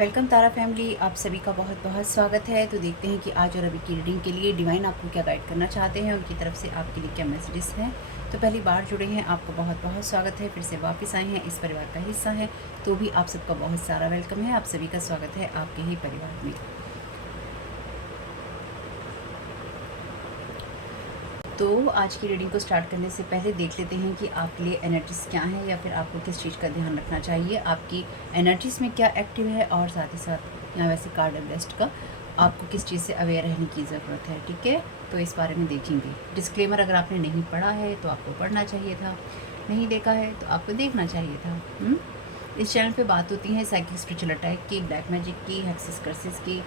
Welcome तारा family, आप सभी का बहुत बहुत स्वागत है। तो देखते हैं कि आज और अभी की रीडिंग के लिए डिवाइन आपको क्या गाइड करना चाहते हैं, उनकी तरफ से आपके लिए क्या मैसेजेस हैं। तो पहली बार जुड़े हैं, आपको बहुत बहुत स्वागत है। फिर से वापस आए हैं, इस परिवार का हिस्सा है, तो भी आप सबका बहुत सारा वेलकम है। आप सभी का स्वागत है आपके ही परिवार में। तो आज की रीडिंग को स्टार्ट करने से पहले देख लेते हैं कि आपके लिए एनर्जीज़ क्या हैं, या फिर आपको किस चीज़ का ध्यान रखना चाहिए, आपकी एनर्जीज़ में क्या एक्टिव है, और साथ ही साथ यहाँ वैसे कार्ड है ब्लेस्ड का, आपको किस चीज़ से अवेयर रहने की ज़रूरत है। ठीक है, तो इस बारे में देखेंगे। डिस्क्लेमर, अगर आपने नहीं पढ़ा है तो आपको पढ़ना चाहिए था, नहीं देखा है तो आपको देखना चाहिए था। इस चैनल पे बात होती है साइकिक स्पिरिचुअल अटैक की, ब्लैक मैजिक की, हेक्सिस कर्सिस की,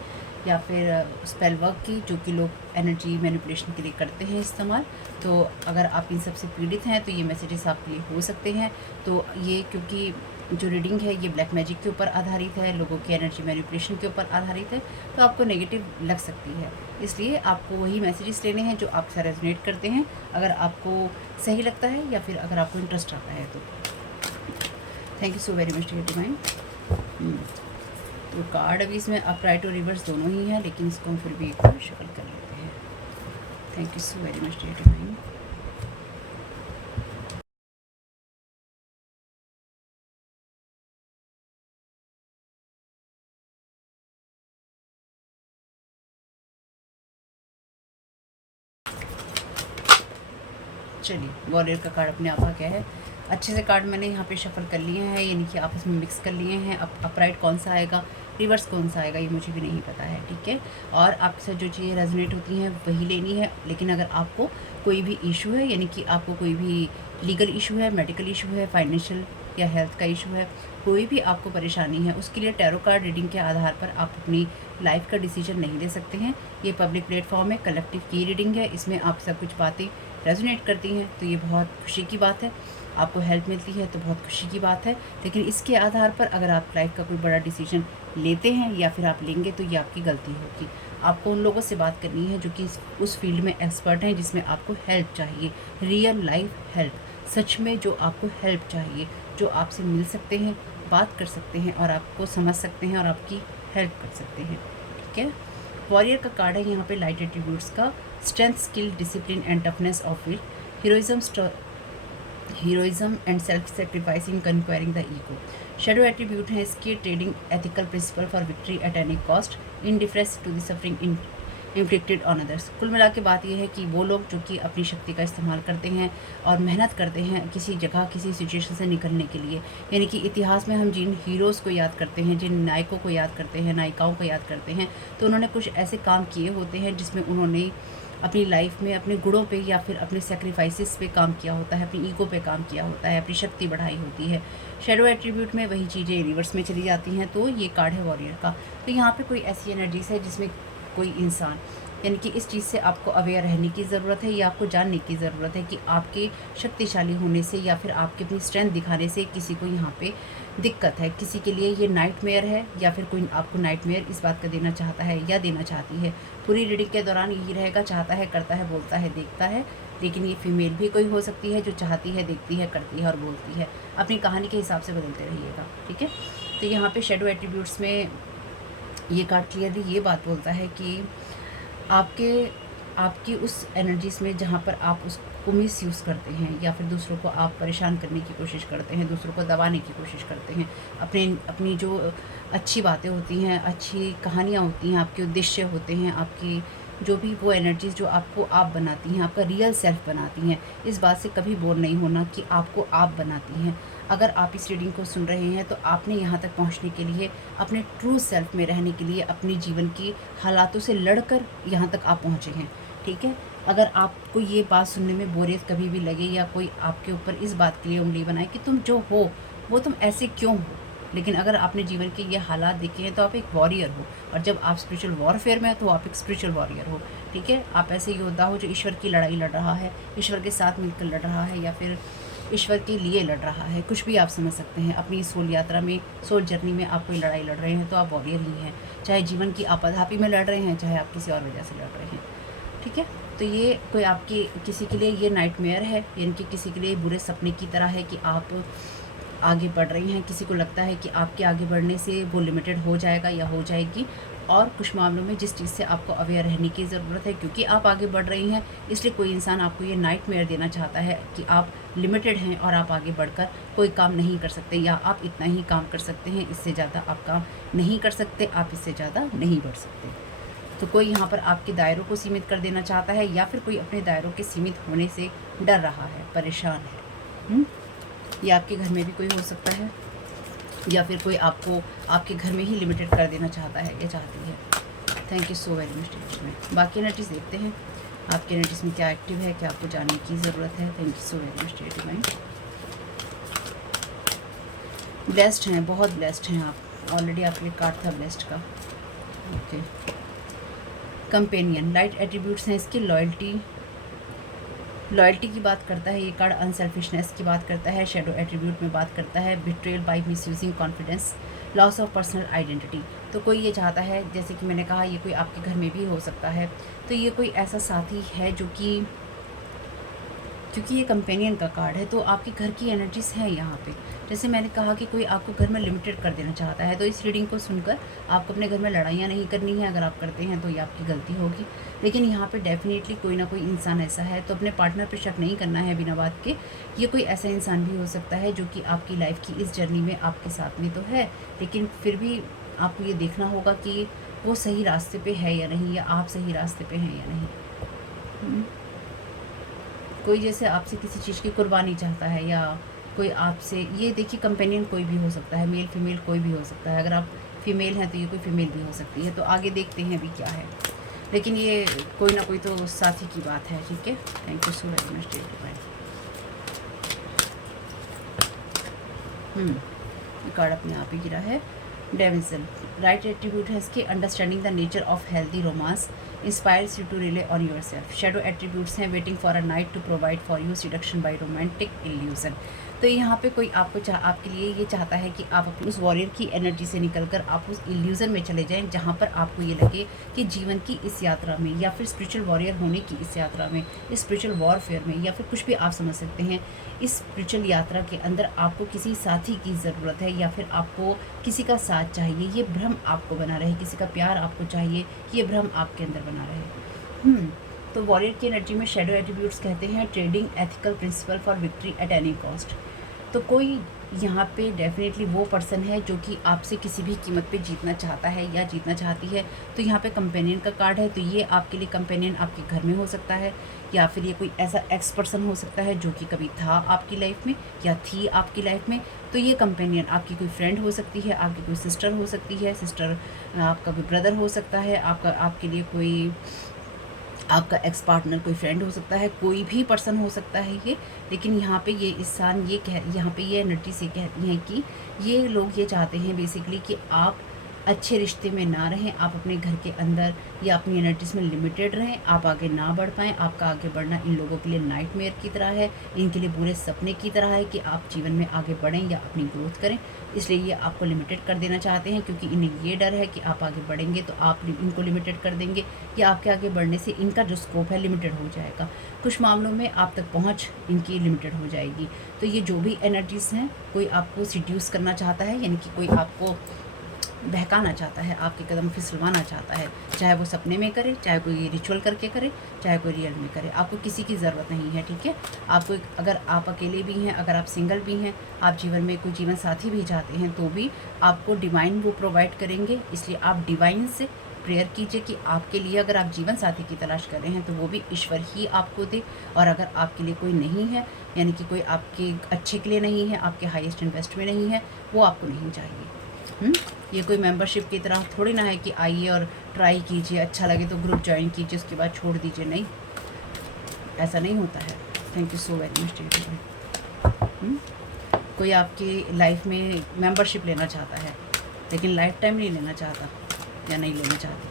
या फिर स्पेल वर्क की, जो कि लोग एनर्जी मैनिपुलेशन के लिए करते हैं इस्तेमाल। तो अगर आप इन सब से पीड़ित हैं तो ये मैसेजेस आपके लिए हो सकते हैं। तो ये क्योंकि जो रीडिंग है ये ब्लैक मैजिक के ऊपर आधारित है, लोगों की एनर्जी मैनिपुलेशन के ऊपर आधारित है, तो आपको नेगेटिव लग सकती है। इसलिए आपको वही मैसेजेस लेने हैं जो आपसे रेजोनेट करते हैं, अगर आपको सही लगता है या फिर अगर आपको इंटरेस्ट आता है तो। Thank you so very much dear divine. तो कार्ड अभी इसमें अपराइट और रिवर्स दोनों ही हैं, लेकिन इसको हम फिर भी एक बार शफल कर लेते हैं। Thank you so very much dear divine. चलिए, वॉरियर का कार्ड अपने आप आ गया है। अच्छे से कार्ड मैंने यहाँ पे शफल कर लिए हैं, यानी कि आपस में मिक्स कर लिए हैं। अब अपराइट कौन सा आएगा, रिवर्स कौन सा आएगा, ये मुझे भी नहीं पता है। ठीक है, और आपके साथ जो चीज़ें रेजोनेट होती हैं वही लेनी है। लेकिन अगर आपको कोई भी इशू है, यानी कि आपको कोई भी लीगल इशू है, मेडिकल इशू है, फाइनेंशियल या हेल्थ का इशू है, कोई भी आपको परेशानी है, उसके लिए टैरो कार्ड रीडिंग के आधार पर आप अपनी लाइफ का डिसीजन नहीं ले सकते हैं। ये पब्लिक प्लेटफॉर्म है, कलेक्टिव की रीडिंग है, इसमें आप सब कुछ बातें रेजोनेट करती हैं, तो ये बहुत खुशी की बात है। आपको हेल्प मिलती है तो बहुत खुशी की बात है। लेकिन इसके आधार पर अगर आप लाइफ का कोई बड़ा डिसीजन लेते हैं या फिर आप लेंगे तो ये आपकी गलती होगी। आपको उन लोगों से बात करनी है जो कि उस फील्ड में एक्सपर्ट हैं, जिसमें आपको हेल्प चाहिए, रियल लाइफ हेल्प, सच में जो आपको हेल्प चाहिए, जो आपसे मिल सकते हैं, बात कर सकते हैं और आपको समझ सकते हैं और आपकी हेल्प कर सकते हैं। ठीक है, वॉरियर का कार्ड है यहाँ पे लाइट एट्रीब्यूट्स का, strength, skill, discipline and toughness of will, heroism and self sacrificing, conquering the ego. Shadow attribute है इसके, trading ethical principle for victory at any cost, indifference to the suffering inflicted on others. कुल मिला के बात यह है कि वो लोग जो कि अपनी शक्ति का इस्तेमाल करते हैं और मेहनत करते हैं किसी जगह किसी सिचुएशन से निकलने के लिए, यानी कि इतिहास में हम जिन हीरोज़ को याद करते हैं, जिन नायकों को याद करते हैं, नायिकाओं को याद करते हैं, तो उन्होंने कुछ ऐसे काम किए होते हैं जिसमें उन्होंने अपनी लाइफ में अपने गुणों पे या फिर अपने सेक्रीफाइसेस पे काम किया होता है, अपनी ईगो पे काम किया होता है, अपनी शक्ति बढ़ाई होती है। शेडो एट्रीब्यूट में वही चीज़ें रिवर्स में चली जाती हैं, तो ये कार्ड है वॉरियर का। तो यहाँ पे कोई ऐसी एनर्जीज है जिसमें कोई इंसान, यानी कि इस चीज़ से आपको अवेयर रहने की ज़रूरत है, या आपको जानने की ज़रूरत है कि आपके शक्तिशाली होने से या फिर आपके अपनी स्ट्रेंथ दिखाने से किसी को यहाँ पे दिक्कत है, किसी के लिए ये नाइटमेयर है, या फिर कोई आपको नाइटमेयर इस बात का देना चाहता है या देना चाहती है। पूरी रीडिंग के दौरान यही रहेगा, चाहता है, करता है, बोलता है, देखता है। लेकिन ये फीमेल भी कोई हो सकती है जो चाहती है, देखती है, करती है और बोलती है। अपनी कहानी के हिसाब से बदलते रहिएगा। ठीक है, तो यहाँ पे शेडो एट्रीब्यूट्स में ये कार्ड क्लियरली ये बात बोलता है कि आपकी उस एनर्जीज़ में जहाँ पर आप उसको मिस यूज़ करते हैं, या फिर दूसरों को आप परेशान करने की कोशिश करते हैं, दूसरों को दबाने की कोशिश करते हैं, अपनी जो अच्छी बातें होती हैं, अच्छी कहानियाँ होती हैं, आपके उद्देश्य होते हैं, आपकी जो भी वो एनर्जीज़ जो आपको आप बनाती हैं, आपका रियल सेल्फ बनाती हैं, इस बात से कभी बोर नहीं होना कि आपको आप बनाती हैं। अगर आप इस रीडिंग को सुन रहे हैं तो आपने यहाँ तक पहुँचने के लिए, अपने ट्रू सेल्फ में रहने के लिए, अपने जीवन की हालातों से लड़कर यहाँ तक आप पहुँचे हैं। ठीक है, अगर आपको ये बात सुनने में बोरियत कभी भी लगे, या कोई आपके ऊपर इस बात के लिए उंगली बनाए कि तुम जो हो वो तुम ऐसे क्यों हो, लेकिन अगर आपने जीवन के ये हालात देखे हैं तो आप एक वॉरियर हो, और जब आप स्पिरिचुअल वॉरफेयर में हो तो आप एक स्पिरिचुअल वॉरियर हो। ठीक है, आप ऐसे योद्धा हो जो ईश्वर की लड़ाई लड़ रहा है, ईश्वर के साथ मिलकर लड़ रहा है, या फिर ईश्वर के लिए लड़ रहा है, कुछ भी आप समझ सकते हैं। अपनी सोल यात्रा में, सोल जर्नी में आप कोई लड़ाई लड़ रहे हैं तो आप वॉरियर ही हैं, चाहे जीवन की आपाधापी में लड़ रहे हैं, चाहे आप किसी और वजह से लड़ रहे हैं। ठीक है, तो ये कोई आपकी किसी के लिए ये नाइटमेयर है, यानी कि किसी के लिए बुरे सपने की तरह है कि आगे बढ़ रही हैं, किसी को लगता है कि आपके आगे बढ़ने से वो लिमिटेड हो जाएगा या हो जाएगी, और कुछ मामलों में जिस चीज़ से आपको अवेयर रहने की ज़रूरत है, क्योंकि आप आगे बढ़ रही हैं, इसलिए कोई इंसान आपको ये नाइटमेयर देना चाहता है कि आप लिमिटेड हैं और आप आगे बढ़कर कोई काम नहीं कर सकते, या आप इतना ही काम कर सकते हैं, इससे ज़्यादा आप काम नहीं कर सकते, आप इससे ज़्यादा नहीं बढ़ सकते। तो कोई यहाँ पर आपके दायरों को सीमित कर देना चाहता है, या फिर कोई अपने दायरों के सीमित होने से डर रहा है, परेशान है। ये आपके घर में भी कोई हो सकता है, या फिर कोई आपको आपके घर में ही लिमिटेड कर देना चाहता है या चाहती है। Thank you so very much में। बाकी एनर्जीज देखते हैं आपके एनर्जीज में क्या एक्टिव है, क्या आपको जानने की ज़रूरत है। Thank you so very much में। ब्लेस्ड हैं, बहुत ब्लेस्ड हैं आप, ऑलरेडी आपके कार्ड था ब्लेस्ड का। ओके, कंपेनियन, लाइट एट्रीब्यूट्स हैं इसकी, लॉयल्टी की बात करता है ये कार्ड, अनसेल्फिशनेस की बात करता है, शेडो एट्रीब्यूट में बात करता है betrayal by misusing confidence, loss of personal identity. तो कोई ये चाहता है, जैसे कि मैंने कहा, ये कोई आपके घर में भी हो सकता है, तो ये कोई ऐसा साथी है जो कि, क्योंकि ये कंपेनियन का कार्ड है तो आपके घर की एनर्जीज हैं यहाँ पे। जैसे मैंने कहा कि कोई आपको घर में लिमिटेड कर देना चाहता है, तो इस रीडिंग को सुनकर आपको अपने घर में लड़ाइयाँ नहीं करनी है, अगर आप करते हैं तो ये आपकी गलती होगी। लेकिन यहाँ पे डेफिनेटली कोई ना कोई इंसान ऐसा है, तो अपने पार्टनर पे शक नहीं करना है बिना बात के। ये कोई ऐसा इंसान भी हो सकता है जो कि आपकी लाइफ की इस जर्नी में आपके साथ में तो है, लेकिन फिर भी आपको ये देखना होगा कि वो सही रास्ते पे है या नहीं, या आप सही रास्ते पे हैं या नहीं। कोई जैसे आपसे किसी चीज़ की कुर्बानी चाहता है, या कोई आपसे, ये देखिए कंपेनियन कोई भी हो सकता है, मेल फीमेल कोई भी हो सकता है। अगर आप फीमेल हैं तो ये कोई फीमेल भी हो सकती है। तो आगे देखते हैं अभी क्या है, लेकिन ये कोई ना कोई तो साथी की बात है। ठीक है, thank you so very much ये कार्ड अपने आप ही गिरा है। डेविंसन, राइट एट्रीब्यूट है इसके, understanding the nature of healthy romance inspires you to rely on your self. Shadow attributes हैं, waiting for a knight to provide for you seduction by romantic illusion. तो यहाँ पे कोई आपके लिए ये चाहता है कि आप अपनी उस वॉरियर की एनर्जी से निकलकर आप उस इल्यूजन में चले जाएं, जहाँ पर आपको ये लगे कि जीवन की इस यात्रा में, या फिर स्पिरिचुअल वॉरियर होने की इस यात्रा में, इस स्पिरिचुअल वॉरफेयर में, या फिर कुछ भी आप समझ सकते हैं, इस स्पिरिचुअल यात्रा के अंदर आपको किसी साथी की ज़रूरत है, या फिर आपको किसी का साथ चाहिए। ये भ्रम आपको बना रहे, किसी का प्यार आपको चाहिए, ये भ्रम आपके अंदर बना रहे। तो वॉरियर की एनर्जी में शेडो एट्रीब्यूट्स कहते हैं trading ethical principle for victory at any cost. तो कोई यहाँ पे डेफिनेटली वो पर्सन है जो कि आपसे किसी भी कीमत पे जीतना चाहता है या जीतना चाहती है। तो यहाँ पे कंपेनियन का कार्ड है, तो ये आपके लिए कंपेनियन आपके घर में हो सकता है, या फिर ये कोई ऐसा एक्स पर्सन हो सकता है जो कि कभी था आपकी लाइफ में या थी आपकी लाइफ में। तो ये कंपेनियन आपकी कोई फ्रेंड हो सकती है, आपकी कोई सिस्टर हो सकती है, आपका कोई ब्रदर हो सकता है, आपके लिए कोई आपका एक्स पार्टनर, कोई फ्रेंड हो सकता है, कोई भी पर्सन हो सकता है ये। लेकिन यहाँ पे ये इंसान यहाँ पे ये एनर्जी से कहती हैं कि ये लोग ये चाहते हैं बेसिकली कि आप अच्छे रिश्ते में ना रहें, आप अपने घर के अंदर या अपनी एनर्जीज में लिमिटेड रहें, आप आगे ना बढ़ पाएँ। आपका आगे बढ़ना इन लोगों के लिए नाइटमेयर की तरह है, इनके लिए बुरे सपने की तरह है कि आप जीवन में आगे बढ़ें या अपनी ग्रोथ करें। इसलिए ये आपको लिमिटेड कर देना चाहते हैं, क्योंकि इन्हें ये डर है कि आप आगे बढ़ेंगे तो आप इनको लिमिटेड कर देंगे, या आपके आगे बढ़ने से इनका जो स्कोप है लिमिटेड हो जाएगा। कुछ मामलों में आप तक पहुंच इनकी लिमिटेड हो जाएगी। तो ये जो भी एनर्जीज़ हैं, कोई आपको सिड्यूस करना चाहता है, यानी कि कोई आपको बहकाना चाहता है, आपके कदम फिसलवाना चाहता है, चाहे वो सपने में करे, चाहे कोई रिचुअल करके करे, चाहे कोई रियल में करे। आपको किसी की ज़रूरत नहीं है। ठीक है, आपको अगर आप अकेले भी हैं, अगर आप सिंगल भी हैं, आप जीवन में कोई जीवन साथी भी चाहते हैं, तो भी आपको डिवाइन वो प्रोवाइड करेंगे। इसलिए आप डिवाइन से प्रेयर कीजिए कि आपके लिए अगर आप जीवन साथी की तलाश कर रहे हैं तो वो भी ईश्वर ही आपको दे। और अगर आपके लिए कोई नहीं है, यानी कि कोई आपके अच्छे के लिए नहीं है, आपके हाईएस्ट इंटरेस्ट में नहीं है, वो आपको नहीं चाहिए। ये कोई मेंबरशिप की तरह थोड़ी ना है कि आइए और ट्राई कीजिए, अच्छा लगे तो ग्रुप ज्वाइन कीजिए, उसके बाद छोड़ दीजिए। नहीं, ऐसा नहीं होता है। Thank you so very much. कोई आपकी लाइफ में मेंबरशिप लेना चाहता है, लेकिन लाइफ टाइम नहीं लेना चाहता या नहीं लेना चाहता।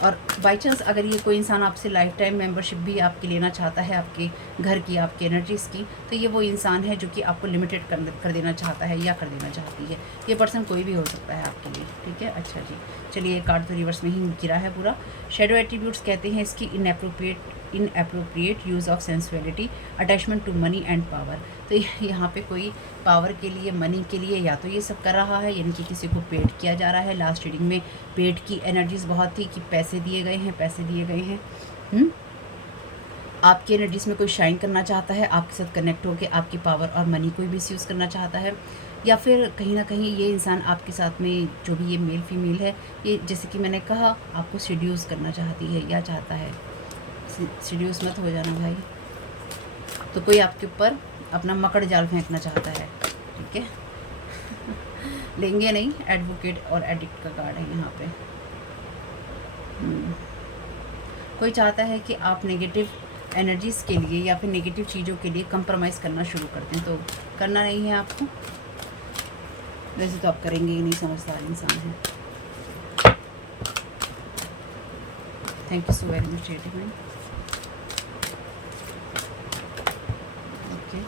और बाई चांस अगर ये कोई इंसान आपसे लाइफ टाइम मेंबरशिप भी आपकी लेना चाहता है, आपके घर की, आपके एनर्जीज़ की, तो ये वो इंसान है जो कि आपको लिमिटेड कर देना चाहता है या कर देना चाहती है। ये पर्सन कोई भी हो सकता है आपके लिए। ठीक है, अच्छा जी, चलिए कार्ड तो रिवर्स में ही गिरा है पूरा। शेडो एट्रीब्यूट्स कहते हैं इसकी inappropriate inappropriate use of sensuality, attachment to money and power. तो यहाँ पे कोई पावर के लिए, मनी के लिए या तो ये सब कर रहा है, यानी कि किसी को पेड किया जा रहा है। लास्ट रीडिंग में पेड की एनर्जीज बहुत थी कि पैसे दिए गए हैं, पैसे दिए गए हैं। आपकी एनर्जीज में कोई शाइन करना चाहता है, आपके साथ कनेक्ट होकर आपकी पावर और मनी को मिसयूज़ करना चाहता है, या फिर कहीं ना कहीं ये इंसान आपके साथ में जो भी ये मेल फीमेल है, ये जैसे कि मैंने कहा आपको सीड्यूस करना चाहती है या चाहता है। सीड्यूस मत हो जाना भाई। तो कोई आपके ऊपर अपना मकड़ जाल फेंकना चाहता है, ठीक है। लेंगे नहीं, एडवोकेट और एडिक्ट का कार्ड है यहाँ पे। कोई चाहता है कि आप नेगेटिव एनर्जीज़ के लिए या फिर नेगेटिव चीज़ों के लिए कंप्रोमाइज़ करना शुरू कर दें, तो करना नहीं है आपको। वैसे तो आप करेंगे ही नहीं, समझदार इंसान है। Thank you so very much divine. Okay,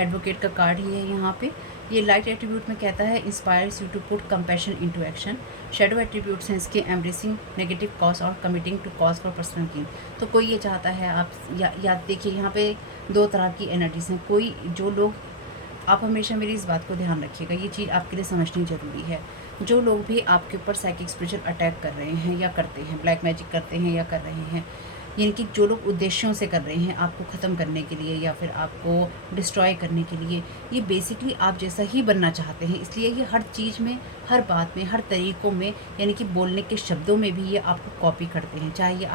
advocate का कार्ड ही है यहाँ पे। ये लाइट एट्रीब्यूट में कहता है inspires you to put compassion into action. Shadow attributes हैं इसके एम्ब्रेसिंग नेगेटिव कॉज और committing to cause for personal gain. तो कोई ये चाहता है आप या देखिए यहाँ पे दो तरह की एनर्जीज हैं। कोई जो लोग, आप हमेशा मेरी इस बात को ध्यान रखिएगा, ये चीज़ आपके लिए समझनी ज़रूरी है। जो लोग भी आपके ऊपर साइकिक स्पिरिचुअल अटैक कर रहे हैं या करते हैं, ब्लैक मैजिक करते हैं या कर रहे हैं, यानी कि जो लोग उद्देश्यों से कर रहे हैं आपको ख़त्म करने के लिए या फिर आपको डिस्ट्रॉय करने के लिए, ये बेसिकली आप जैसा ही बनना चाहते हैं। इसलिए ये हर चीज़ में, हर बात में, हर तरीक़ों में, यानी कि बोलने के शब्दों में भी ये आपको कॉपी करते हैं। चाहे ये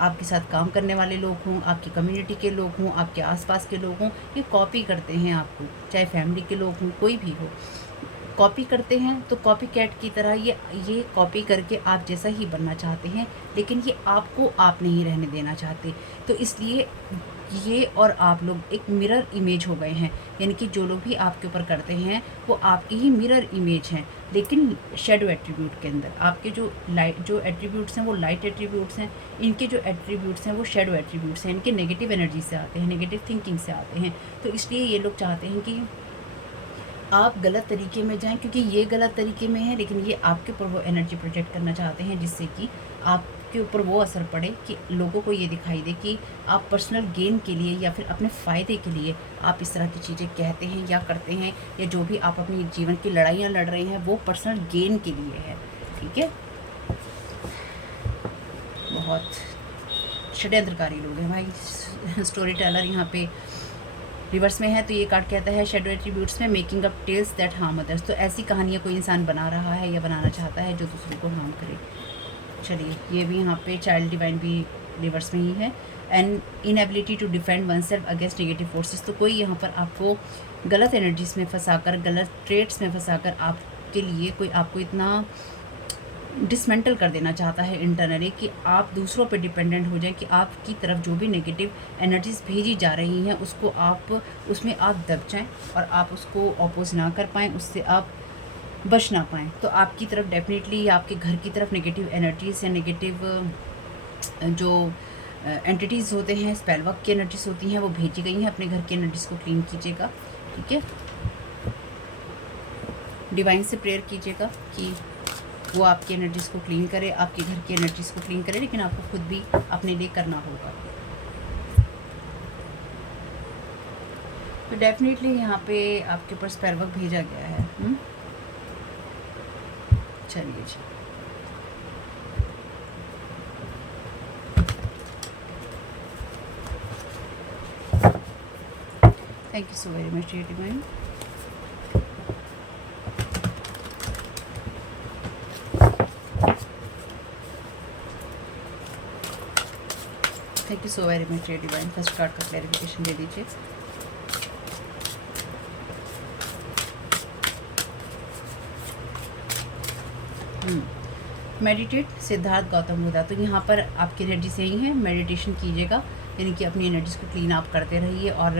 आपके साथ काम करने वाले लोग हों, आपकी कम्युनिटी के लोग हों, आपके आसपास के लोग हों, ये कॉपी करते हैं आपको। चाहे फैमिली के लोग हों, कोई भी हो, कॉपी करते हैं। तो कॉपी कैट की तरह ये कॉपी करके आप जैसा ही बनना चाहते हैं, लेकिन ये आपको आप नहीं रहने देना चाहते। तो इसलिए ये और आप लोग एक मिरर इमेज हो गए हैं, यानी कि जो लोग भी आपके ऊपर करते हैं वो आपकी ही मिरर इमेज हैं, लेकिन शेडो एट्रीब्यूट के अंदर। आपके जो एट्रीब्यूट्स हैं वो लाइट एट्रीब्यूट्स हैं, इनके जो एट्रीब्यूट्स हैं वो शेडो एट्रीब्यूट्स हैं। इनके नेगेटिव एनर्जी से आते हैं, नेगेटिव थिंकिंग से आते हैं। तो इसलिए ये लोग चाहते हैं कि आप गलत तरीके में जाएं, क्योंकि ये गलत तरीके में है, लेकिन ये आपके ऊपर वो एनर्जी प्रोजेक्ट करना चाहते हैं, जिससे कि आपके ऊपर वो असर पड़े कि लोगों को ये दिखाई दे कि आप पर्सनल गेन के लिए या फिर अपने फ़ायदे के लिए आप इस तरह की चीज़ें कहते हैं या करते हैं, या जो भी आप अपनी जीवन की लड़ाइयाँ लड़ रहे हैं वो पर्सनल गेन के लिए है, ठीक है। बहुत षड्यंत्रकारी लोग हैं भाई। स्टोरी टेलर यहाँ पे रिवर्स में है, तो ये कार्ड कहता है शेडो एट्रीब्यूट्स में making up tales that harm others. तो ऐसी कहानियाँ कोई इंसान बना रहा है या बनाना चाहता है जो दूसरों को हार्म करे। चलिए, ये भी यहाँ पे चाइल्ड डिवाइन भी रिवर्स में ही है। And inability to defend oneself against negative forces. तो कोई यहाँ पर आपको गलत एनर्जीज में फंसाकर, गलत ट्रेड्स में फंसाकर आपके लिए कोई आपको इतना डिसमेंटल कर देना चाहता है इंटरनली कि आप दूसरों पे डिपेंडेंट हो जाएं, कि आपकी तरफ जो भी नेगेटिव एनर्जीज भेजी जा रही हैं उसको उसमें आप दब जाएं और आप उसको अपोज ना कर पाएँ, उससे आप बच ना पाएँ। तो आपकी तरफ डेफिनेटली आपके घर की तरफ नेगेटिव एनर्जीज या नेगेटिव जो एंटिटीज़ होते हैं, स्पेल वर्क की एनर्जीज होती हैं, वो भेजी गई हैं। अपने घर की एनर्जीज को क्लीन कीजिएगा, ठीक है। डिवाइन से प्रेयर कीजिएगा कि वो आपकी एनर्जीज़ को क्लीन करे, आपके घर की एनर्जीज़ को क्लीन करे, लेकिन आपको खुद भी अपने लिए करना होगा। तो डेफिनेटली यहाँ पे आपके ऊपर स्पेल वर्क भेजा गया है। चलिए जी, thank you so very much divine. Thank you so very much divine. First card का क्लैरिफिकेशन दे दीजिए। मेडिटेट सिद्धार्थ गौतम बुद्धा। तो यहाँ पर आपकी एनर्जी से ही है, मेडिटेशन कीजिएगा, यानी कि अपनी एनर्जीज को क्लीन आप करते रहिए और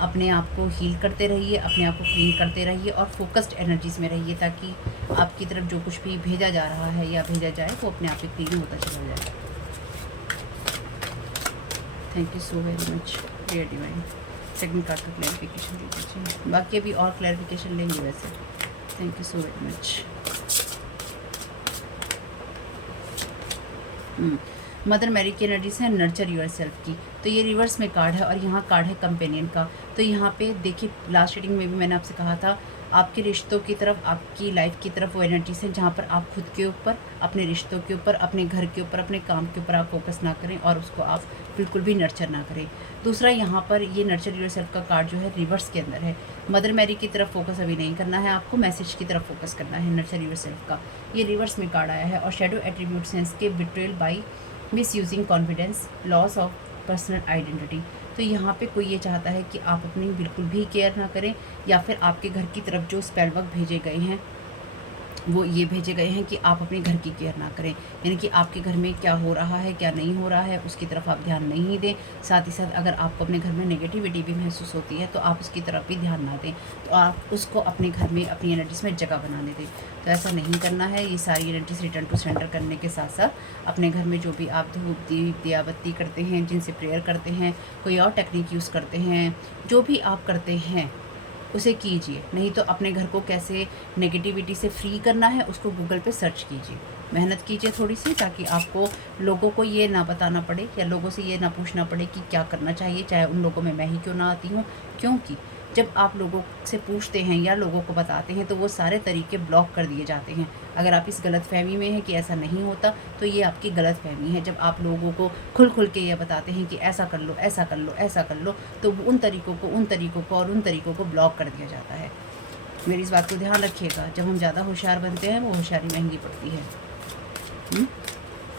अपने आप को हील करते रहिए, अपने आप को क्लीन करते रहिए और फोकस्ड एनर्जीज में रहिए, ताकि आपकी तरफ जो कुछ भी भेजा जा रहा है या भेजा जाए वो अपने आप ही क्लीन होता चला जाए। Thank you so very much dear divine. Second card का क्लैरिफिकेशन दे दीजिए, बाकी अभी और क्लैरिफिकेशन लेंगे वैसे। Thank you so very much. Mother Mary की एनर्जीज है नर्चर योर सेल्फ की, तो ये रिवर्स में कार्ड है और यहाँ कार्ड है कंपेनियन का। तो यहाँ पे देखिए लास्ट रीडिंग में भी मैंने आपसे कहा था आपके रिश्तों की तरफ, आपकी लाइफ की तरफ वो एनर्जीज हैं जहाँ पर आप खुद के ऊपर, अपने रिश्तों के ऊपर, अपने घर के ऊपर, अपने काम के ऊपर आप फोकस ना करें और उसको आप बिल्कुल भी नर्चर ना करें। दूसरा यहाँ पर ये नर्चर योर सेल्फ का कार्ड जो है रिवर्स के अंदर है। मदर मैरी की तरफ फोकस अभी नहीं करना है, आपको मैसेज की तरफ फोकस करना है नर्चर योर सेल्फ का। ये रिवर्स में कार्ड आया है। और शेडो एट्रीब्यूट्स हैं इसके betrayal by miss using confidence, loss of personal identity. तो यहाँ पे कोई ये चाहता है कि आप अपनी बिल्कुल भी केयर ना करें, या फिर आपके घर की तरफ जो स्पेल वर्क भेजे गए हैं वो ये भेजे गए हैं कि आप अपने घर की केयर ना करें, यानी कि आपके घर में क्या हो रहा है क्या नहीं हो रहा है उसकी तरफ आप ध्यान नहीं दें। साथ ही साथ अगर आपको अपने घर में नेगेटिविटी भी महसूस होती है तो आप उसकी तरफ भी ध्यान ना दें, तो आप उसको अपने घर में अपनी एनर्जीज में जगह बनाने दें। तो ऐसा नहीं करना है। ये सारी एनर्जीज रिटर्न टू सेंटर करने के साथ साथ अपने घर में जो भी आप धूप दीप दिया बत्ती करते हैं, जिनसे प्रेयर करते हैं, कोई और टेक्निक यूज़ करते हैं, जो भी आप करते हैं उसे कीजिए। नहीं तो अपने घर को कैसे नेगेटिविटी से फ्री करना है उसको गूगल पे सर्च कीजिए, मेहनत कीजिए थोड़ी सी, ताकि आपको लोगों को ये ना बताना पड़े या लोगों से ये ना पूछना पड़े कि क्या करना चाहिए, चाहे उन लोगों में मैं ही क्यों ना आती हूँ। क्योंकि जब आप लोगों से पूछते हैं या लोगों को बताते हैं तो वो सारे तरीके ब्लॉक कर दिए जाते हैं। अगर आप इस गलतफहमी में हैं कि ऐसा नहीं होता तो ये आपकी गलतफहमी है। जब आप लोगों को खुल के ये बताते हैं कि ऐसा कर लो, ऐसा कर लो, ऐसा कर लो, तो उन तरीक़ों को और उन तरीक़ों को ब्लॉक कर दिया जाता है। मेरी इस बात को ध्यान रखिएगा, जब हम ज़्यादा होशियार बनते हैं वो होशियारी महंगी पड़ती है।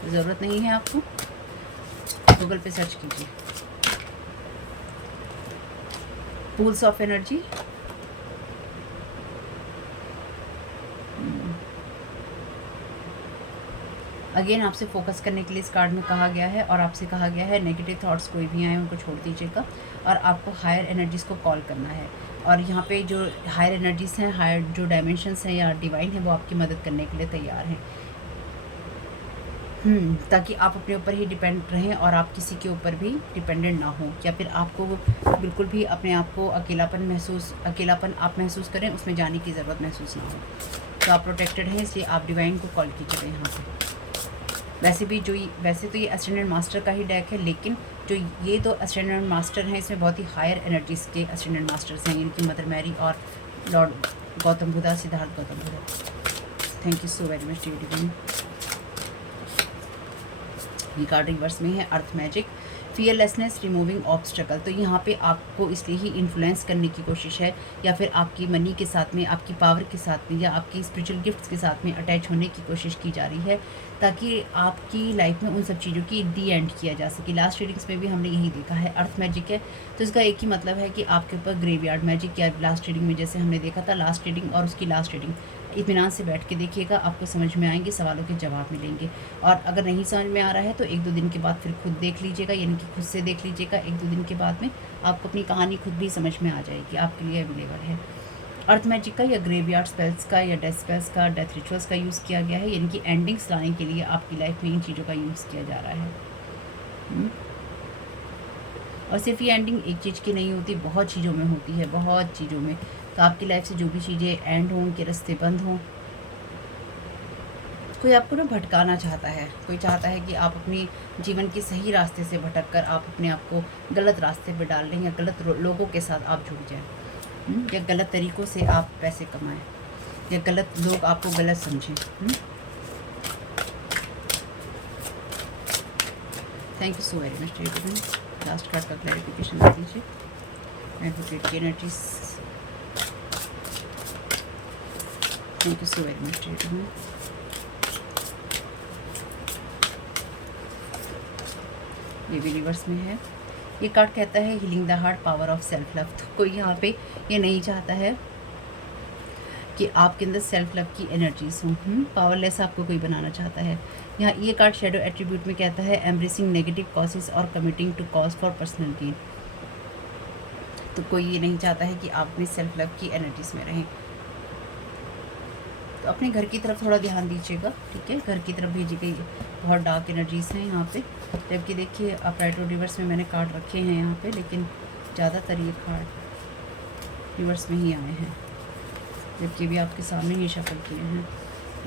ज़रूरत नहीं है आपको, गूगल पे सर्च कीजिए पूल्स ऑफ एनर्जी। अगेन आपसे फोकस करने के लिए इस कार्ड में कहा गया है, और आपसे कहा गया है नेगेटिव थॉट्स कोई भी आए उनको छोड़ दीजिएगा और आपको हायर एनर्जीज़ को कॉल करना है। और यहाँ पे जो हायर एनर्जीज़ हैं, हायर जो डायमेंशंस हैं या डिवाइन है, वो आपकी मदद करने के लिए तैयार हैं। ताकि आप अपने ऊपर ही डिपेंड रहें और आप किसी के ऊपर भी डिपेंडेंट ना हो, या फिर आपको बिल्कुल भी अपने आप को अकेलापन आप महसूस करें, उसमें जाने की ज़रूरत महसूस ना हो। तो आप प्रोटेक्टेड हैं, इसलिए आप डिवाइन को कॉल कीजिएगा यहाँ पे। वैसे तो ये असेंडेंट मास्टर का ही डेक है, लेकिन जो ये दो असेंडेंट मास्टर हैं इसमें बहुत ही हायर एनर्जीज के असेंडेंट मास्टर्स हैं, इनकी मदर मैरी और Lord Gautam Buddha, Siddharth Gautam Buddha. Thank you so very much divine. ये कार्ड रिवर्स में है अर्थ मैजिक, फियरलेसनेस, रिमूविंग ऑब्स्टेकल। तो यहाँ पे आपको इसलिए ही इन्फ्लुएंस करने की कोशिश है, या फिर आपकी मनी के साथ में, आपकी पावर के साथ में, या आपकी स्पिरिचुअल गिफ्ट्स के साथ में अटैच होने की कोशिश की जा रही है, ताकि आपकी लाइफ में उन सब चीज़ों की डी एंड किया जा सके। लास्ट रीडिंग्स में भी हमने यही देखा है, अर्थ मैजिक है तो इसका एक ही मतलब है कि आपके ऊपर ग्रेवयार्ड मैजिक, या लास्ट रीडिंग में जैसे हमने देखा था, लास्ट रीडिंग और उसकी लास्ट रीडिंग इत्मीनान से बैठ के देखिएगा, आपको समझ में आएंगे, सवालों के जवाब मिलेंगे। और अगर नहीं समझ में आ रहा है तो 1-2 दिन के बाद फिर खुद देख लीजिएगा, यानी कि खुद से देख लीजिएगा। 1-2 दिन के बाद में आपको अपनी कहानी खुद भी समझ में आ जाएगी, आपके लिए अवेलेबल है। अर्थ मैजिक का या ग्रेवयार्ड स्पेल्स का या डेथ स्पेल्स का, डेथ रिचुअल्स का यूज़ किया गया है, यानी कि एंडिंग्स लाने के लिए आपकी लाइफ में इन चीज़ों का यूज़ किया जा रहा है। और सिर्फ ये एंडिंग एक चीज़ की नहीं होती, बहुत चीज़ों में होती है, बहुत चीज़ों में। तो आपकी लाइफ से जो भी चीज़ें एंड हों, उनके रास्ते बंद हों, कोई आपको ना भटकाना चाहता है, कोई चाहता है कि आप अपनी जीवन के सही रास्ते से भटक कर आप अपने आप को गलत रास्ते पर डाल लें, या गलत लोगों के साथ आप जुड़ जाएं, या गलत तरीक़ों से आप पैसे कमाएं, या गलत लोग आपको गलत समझें। Thank you so very much. Last card का क्लैरिफिकेशन दे दीजिए। एडवोकेट की energies. Thank you so very much. ये भी रिवर्स में है। ये कार्ड कहता है healing the heart, power of self love. तो कोई यहाँ पे ये नहीं चाहता है कि आपके अंदर सेल्फ लव की एनर्जीज हों, पावरलेस आपको कोई बनाना चाहता है। यहाँ ये कार्ड शेडो एट्रीब्यूट में कहता है एम्ब्रेसिंग नेगेटिव कॉजेस और committing to cause for personal gain. तो कोई ये नहीं चाहता है कि आप अपनी सेल्फ लव की एनर्जीज में रहें। तो अपने घर की तरफ थोड़ा ध्यान दीजिएगा, ठीक है। घर की तरफ भेजी गई बहुत डार्क एनर्जीज़ हैं यहाँ पे। जबकि देखिए अपराइट और रिवर्स में मैंने कार्ड रखे हैं यहाँ पे, लेकिन ज़्यादातर ये कार्ड रिवर्स में ही आए हैं, जबकि भी आपके सामने ही शफल किए हैं।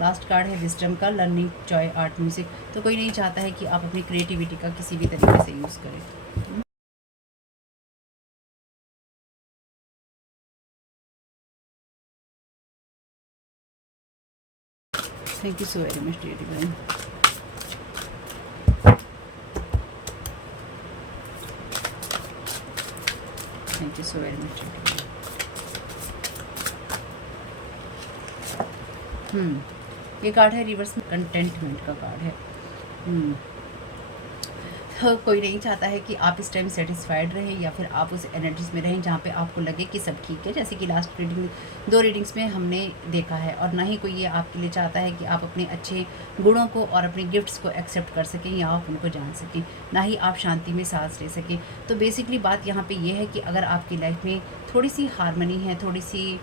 लास्ट कार्ड है विजडम का, लर्निंग, जॉय, आर्ट, म्यूजिक। तो कोई नहीं चाहता है कि आप अपनी क्रिएटिविटी का किसी भी तरीके से यूज़ करें। Thank you so very much dear divine. Thank you so very much dear divine. ये कार्ड है रिवर्स में, कंटेंटमेंट का कार्ड है। तो कोई नहीं चाहता है कि आप इस टाइम सेटिस्फाइड रहें या फिर आप उस एनर्जीज में रहें जहाँ पे आपको लगे कि सब ठीक है, जैसे कि लास्ट रीडिंग, 2 रीडिंग्स में हमने देखा है। और ना ही कोई ये आपके लिए चाहता है कि आप अपने अच्छे गुणों को और अपने गिफ्ट्स को एक्सेप्ट कर सकें या आप उनको जान सकें, ना ही आप शांति में सांस ले सकें। तो बेसिकली बात यहाँ पे ये है कि अगर आपकी लाइफ में थोड़ी सी हारमनी है, थोड़ी सी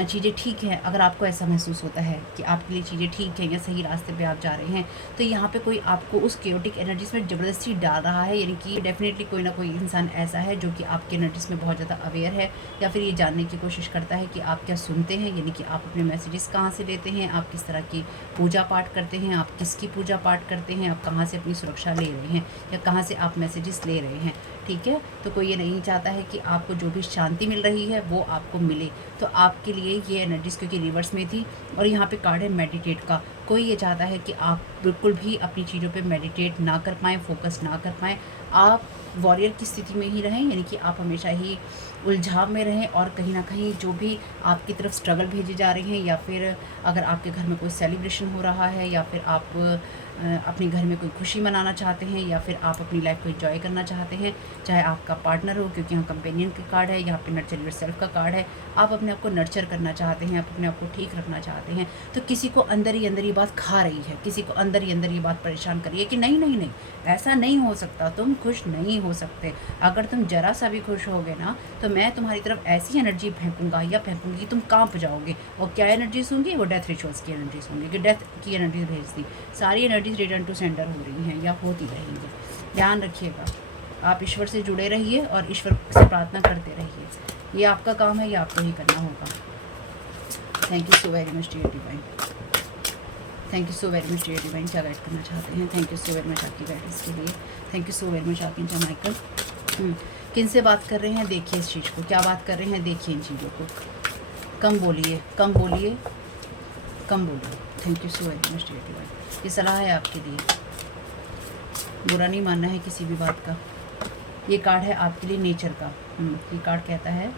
चीज़ें ठीक हैं, अगर आपको ऐसा महसूस होता है कि आपके लिए चीज़ें ठीक हैं या सही रास्ते पे आप जा रहे हैं, तो यहाँ पे कोई आपको उस केओटिक एनर्जीज में ज़बरदस्ती डाल रहा है। यानी कि डेफिनेटली कोई ना कोई इंसान ऐसा है जो कि आपके एनर्जीज में बहुत ज़्यादा अवेयर है, या फिर ये जानने की कोशिश करता है कि आप क्या सुनते हैं, यानी कि आप अपने मैसेजेस कहाँ से लेते हैं, आप किस तरह की पूजा पाठ करते हैं, आप किसकी पूजा पाठ करते हैं, आप कहाँ से अपनी सुरक्षा ले रहे हैं या कहाँ से आप मैसेजेस ले रहे हैं। ठीक है, तो कोई ये नहीं चाहता है कि आपको जो भी शांति मिल रही है वो आपको मिले। तो आपके लिए ये एनर्जीज क्योंकि रिवर्स में थी, और यहाँ पे कार्ड है मेडिटेट का, कोई ये चाहता है कि आप बिल्कुल भी अपनी चीज़ों पे मेडिटेट ना कर पाएँ, फोकस ना कर पाएँ, आप वॉरियर की स्थिति में ही रहें, यानी कि आप हमेशा ही उलझाव में रहें। और कहीं ना कहीं जो भी आपकी तरफ स्ट्रगल भेजे जा रहे हैं, या फिर अगर आपके घर में कोई सेलिब्रेशन हो रहा है, या फिर आप अपने घर में कोई खुशी मनाना चाहते हैं, या फिर आप अपनी लाइफ को एंजॉय करना चाहते हैं, चाहे आपका पार्टनर हो, क्योंकि यहाँ कंपेनियन का कार्ड है, यहाँ पे नर्चर योरसेल्फ का कार्ड है, आप अपने आप को नर्चर करना चाहते हैं, आप अपने आप को ठीक रखना चाहते हैं। तो किसी को अंदर ही अंदर ये बात खा रही है, किसी को अंदर ही अंदर ये बात परेशान कर रही है कि नहीं नहीं नहीं, ऐसा नहीं हो सकता, तुम खुश नहीं हो सकते। अगर तुम जरा सा भी खुश होगे ना, तो मैं तुम्हारी तरफ ऐसी एनर्जी फेंकूंगा या फेंकूंगी, तुम कांप जाओगे। और क्या एनर्जीज होंगी? वो डेथ रिचुअल्स की एनर्जीज होंगी, कि डेथ की एनर्जीज भेज दी। सारी एनर्जीज रिटर्न टू सेंडर हो रही हैं या होती रहेंगी। ध्यान रखिएगा, आप ईश्वर से जुड़े रहिए और ईश्वर से प्रार्थना करते रहिए। ये आपका काम है, ये आपको ही करना होगा। Thank you so very much dear divine. Thank you so very much dear divine. क्या गाइड करना चाहते हैं? Thank you so very much आपकी गाइडेंस के लिए। Thank you so very much आपके माइकल। किन से बात कर रहे हैं देखिए, इस चीज़ को क्या बात कर रहे हैं देखिए, इन चीज़ों को कम बोलिए, कम बोलिए, कम बोलिए। Thank you so very much dear divine. ये सलाह है आपके लिए, बुरा नहीं मानना है किसी भी बात का। ये कार्ड है आपके लिए नेचर का। ये कार्ड कहता है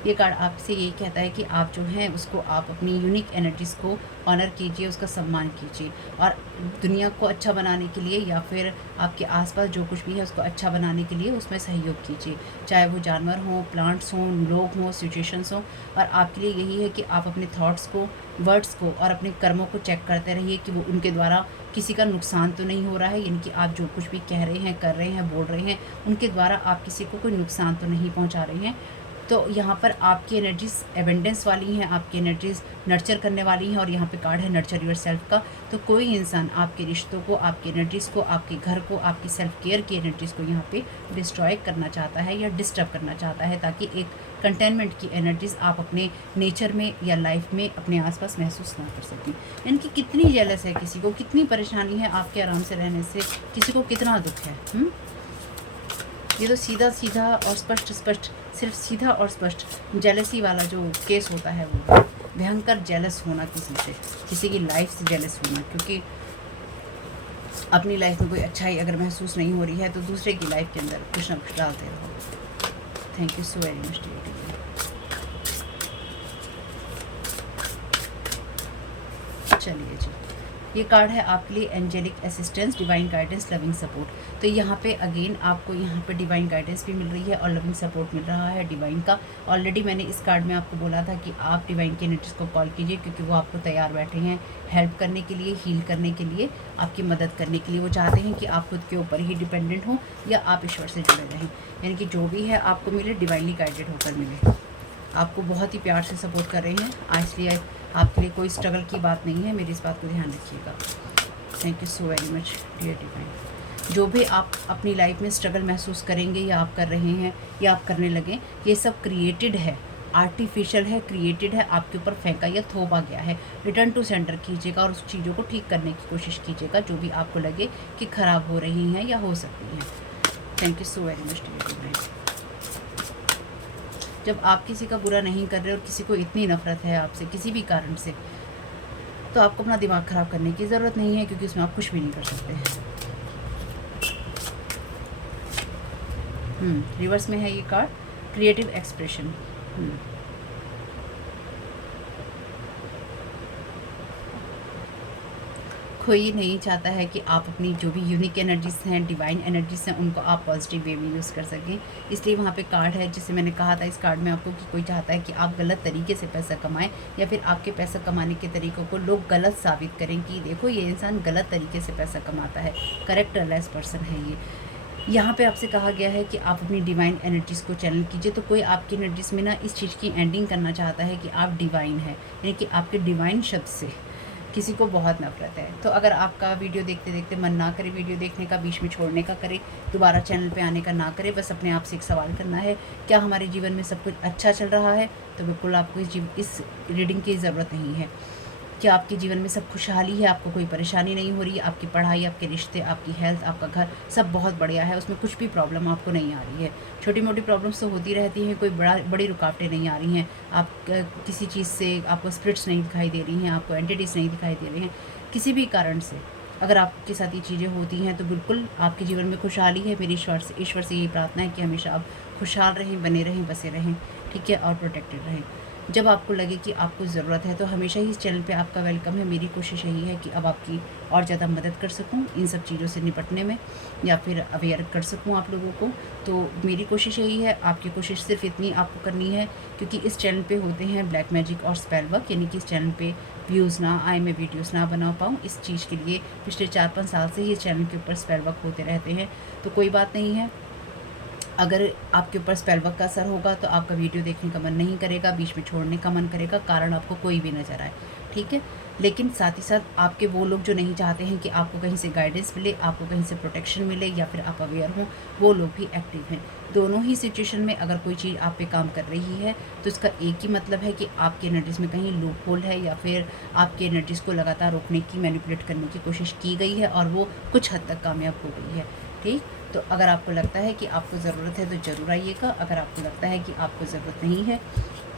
ये कार्ड आपसे यही कहता है कि आप जो हैं उसको आप अपनी यूनिक एनर्जीज़ को ऑनर कीजिए, उसका सम्मान कीजिए, और दुनिया को अच्छा बनाने के लिए या फिर आपके आसपास जो कुछ भी है उसको अच्छा बनाने के लिए उसमें सहयोग कीजिए, चाहे वो जानवर हों, प्लांट्स हों, लोग हों, सिचुएशंस हों। और आपके लिए यही है कि आप अपने थॉट्स को, वर्ड्स को और अपने कर्मों को चेक करते रहिए कि वो उनके द्वारा किसी का नुकसान तो नहीं हो रहा है, यानी कि आप जो कुछ भी कह रहे हैं, कर रहे हैं, बोल रहे हैं, उनके द्वारा आप किसी को कोई नुकसान तो नहीं पहुंचा रहे हैं। तो यहाँ पर आपकी एनर्जीज एबेंडेंस वाली हैं, आपकी एनर्जीज नर्चर करने वाली हैं, और यहाँ पे कार्ड है नर्चर योरसेल्फ का। तो कोई इंसान आपके रिश्तों को, आपकी एनर्जीज़ को, आपके घर को, आपकी सेल्फ केयर की एनर्जीज़ को यहाँ पे डिस्ट्रॉय करना चाहता है या डिस्टर्ब करना चाहता है, ताकि एक कंटेनमेंट की एनर्जीज़ आप अपने नेचर में या लाइफ में अपने आसपास महसूस ना कर सकें। इनकी कितनी जेलस है किसी को, कितनी परेशानी है आपके आराम से रहने से, किसी को कितना दुख है। ये तो सीधा सीधा और स्पष्ट स्पष्ट, सिर्फ सीधा और स्पष्ट जेलसी वाला जो केस होता है, वो भयंकर जेलस होना किसी से, किसी की लाइफ से जेलस होना। क्योंकि अपनी लाइफ में कोई अच्छाई अगर महसूस नहीं हो रही है तो दूसरे की लाइफ के अंदर कुछ ना कुछ डालते रहो। Thank you so very much dear. चलिए जी, ये कार्ड है आपके लिए angelic assistance, divine guidance, loving support. तो यहाँ पे अगेन आपको यहाँ पे डिवाइन गाइडेंस भी मिल रही है और लविंग सपोर्ट मिल रहा है डिवाइन का। ऑलरेडी मैंने इस कार्ड में आपको बोला था कि आप डिवाइन की एनर्जीज को कॉल कीजिए, क्योंकि वो आपको तैयार बैठे हैं हेल्प करने के लिए, हील करने के लिए, आपकी मदद करने के लिए। वो चाहते हैं कि आप खुद के ऊपर ही डिपेंडेंट हों या आप ईश्वर से जुड़े रहें, यानी कि जो भी है आपको मिले डिवाइनली गाइडेड होकर मिले। आपको बहुत ही प्यार से सपोर्ट कर रहे हैं, इसलिए आपके लिए कोई स्ट्रगल की बात नहीं है, मेरी इस बात को ध्यान रखिएगा। Thank you so very much dear divine. जो भी आप अपनी लाइफ में स्ट्रगल महसूस करेंगे या आप कर रहे हैं या आप करने लगें, ये सब क्रिएटेड है, आर्टिफिशियल है, क्रिएटेड है, आपके ऊपर फेंका या थोपा गया है। रिटर्न टू सेंटर कीजिएगा और उस चीज़ों को ठीक करने की कोशिश कीजिएगा जो भी आपको लगे कि ख़राब हो रही हैं या हो सकती हैं। Thank you so very much dear guys. जब आप किसी का बुरा नहीं कर रहे और किसी को इतनी नफरत है आपसे किसी भी कारण से, तो आपको अपना दिमाग ख़राब करने की ज़रूरत नहीं है, क्योंकि उसमें आप कुछ भी नहीं कर सकते। रिवर्स में है ये कार्ड, क्रिएटिव एक्सप्रेशन। कोई नहीं चाहता है कि आप अपनी जो भी यूनिक एनर्जीज हैं, डिवाइन एनर्जीज हैं, उनको आप पॉजिटिव वे में यूज़ कर सकें। इसलिए वहाँ पे कार्ड है, जिसे मैंने कहा था इस कार्ड में आपको कि कोई चाहता है कि आप गलत तरीके से पैसा कमाएं, या फिर आपके पैसा कमाने के तरीक़ों को लोग गलत साबित करें कि देखो ये इंसान गलत तरीके से पैसा कमाता है। कैरेक्टरलेस पर्सन है ये। यहाँ पे आपसे कहा गया है कि आप अपनी डिवाइन एनर्जीज़ को चैनल कीजिए। तो कोई आपकी एनर्जीज़ में ना इस चीज़ की एंडिंग करना चाहता है कि आप डिवाइन है, यानी कि आपके डिवाइन शब्द से किसी को बहुत नफरत है। तो अगर आपका वीडियो देखते देखते मन ना करे वीडियो देखने का, बीच में छोड़ने का करे, दोबारा चैनल पे आने का ना करे, बस अपने आप से एक सवाल करना है, क्या हमारे जीवन में सब कुछ अच्छा चल रहा है? तो बिल्कुल आपको इस रीडिंग की ज़रूरत नहीं है। क्या आपके जीवन में सब खुशहाली है, आपको कोई परेशानी नहीं हो रही है, आपकी पढ़ाई, आपके रिश्ते, आपकी हेल्थ, आपका घर सब बहुत बढ़िया है, उसमें कुछ भी प्रॉब्लम आपको नहीं आ रही है। छोटी मोटी प्रॉब्लम्स तो होती रहती हैं, कोई बड़ी रुकावटें नहीं आ रही हैं। आप किसी चीज़ से आपको स्पिरिट्स नहीं दिखाई दे रही हैं, आपको एंटिटीज़ नहीं दिखाई दे रही हैं, किसी भी कारण से अगर आपके साथ ये चीज़ें होती हैं तो बिल्कुल आपके जीवन में खुशहाली है। मेरी ईश्वर से यही प्रार्थना है कि हमेशा आप खुशहाल रहें, बने रहें, बसे रहें, ठीक है, और प्रोटेक्टेड रहें। जब आपको लगे कि आपको ज़रूरत है तो हमेशा ही इस चैनल पे आपका वेलकम है। मेरी कोशिश यही है कि अब आपकी और ज़्यादा मदद कर सकूं इन सब चीज़ों से निपटने में, या फिर अवेयर कर सकूं आप लोगों को। तो मेरी कोशिश यही है, आपकी कोशिश सिर्फ इतनी आपको करनी है, क्योंकि इस चैनल पे होते हैं ब्लैक मैजिक और स्पेल वर्क, यानी कि इस चैनल पे व्यूज़ ना आए, मैं वीडियोज़ ना बना पाऊँ, इस चीज़ के लिए पिछले 4-5 साल से ही इस चैनल के ऊपर स्पेल वर्क होते रहते हैं। तो कोई बात नहीं है, अगर आपके ऊपर स्पेल वर्क का असर होगा तो आपका वीडियो देखने का मन नहीं करेगा, बीच में छोड़ने का मन करेगा, कारण आपको कोई भी नज़र आए, ठीक है। लेकिन साथ ही साथ आपके वो लोग जो नहीं चाहते हैं कि आपको कहीं से गाइडेंस मिले, आपको कहीं से प्रोटेक्शन मिले, या फिर आप अवेयर हों, वो लोग भी एक्टिव हैं। दोनों ही सिचुएशन में अगर कोई चीज़ आप पे काम कर रही है तो इसका एक ही मतलब है कि आपकी एनर्जीज़ में कहीं लूप होल है, या फिर आपकी एनर्जीज़ को लगातार रोकने की, मैनिपुलेट करने की कोशिश की गई है और वो कुछ हद तक कामयाब हो गई है, ठीक। तो अगर आपको लगता है कि आपको ज़रूरत है तो ज़रूर आइएगा, अगर आपको लगता है कि आपको ज़रूरत नहीं है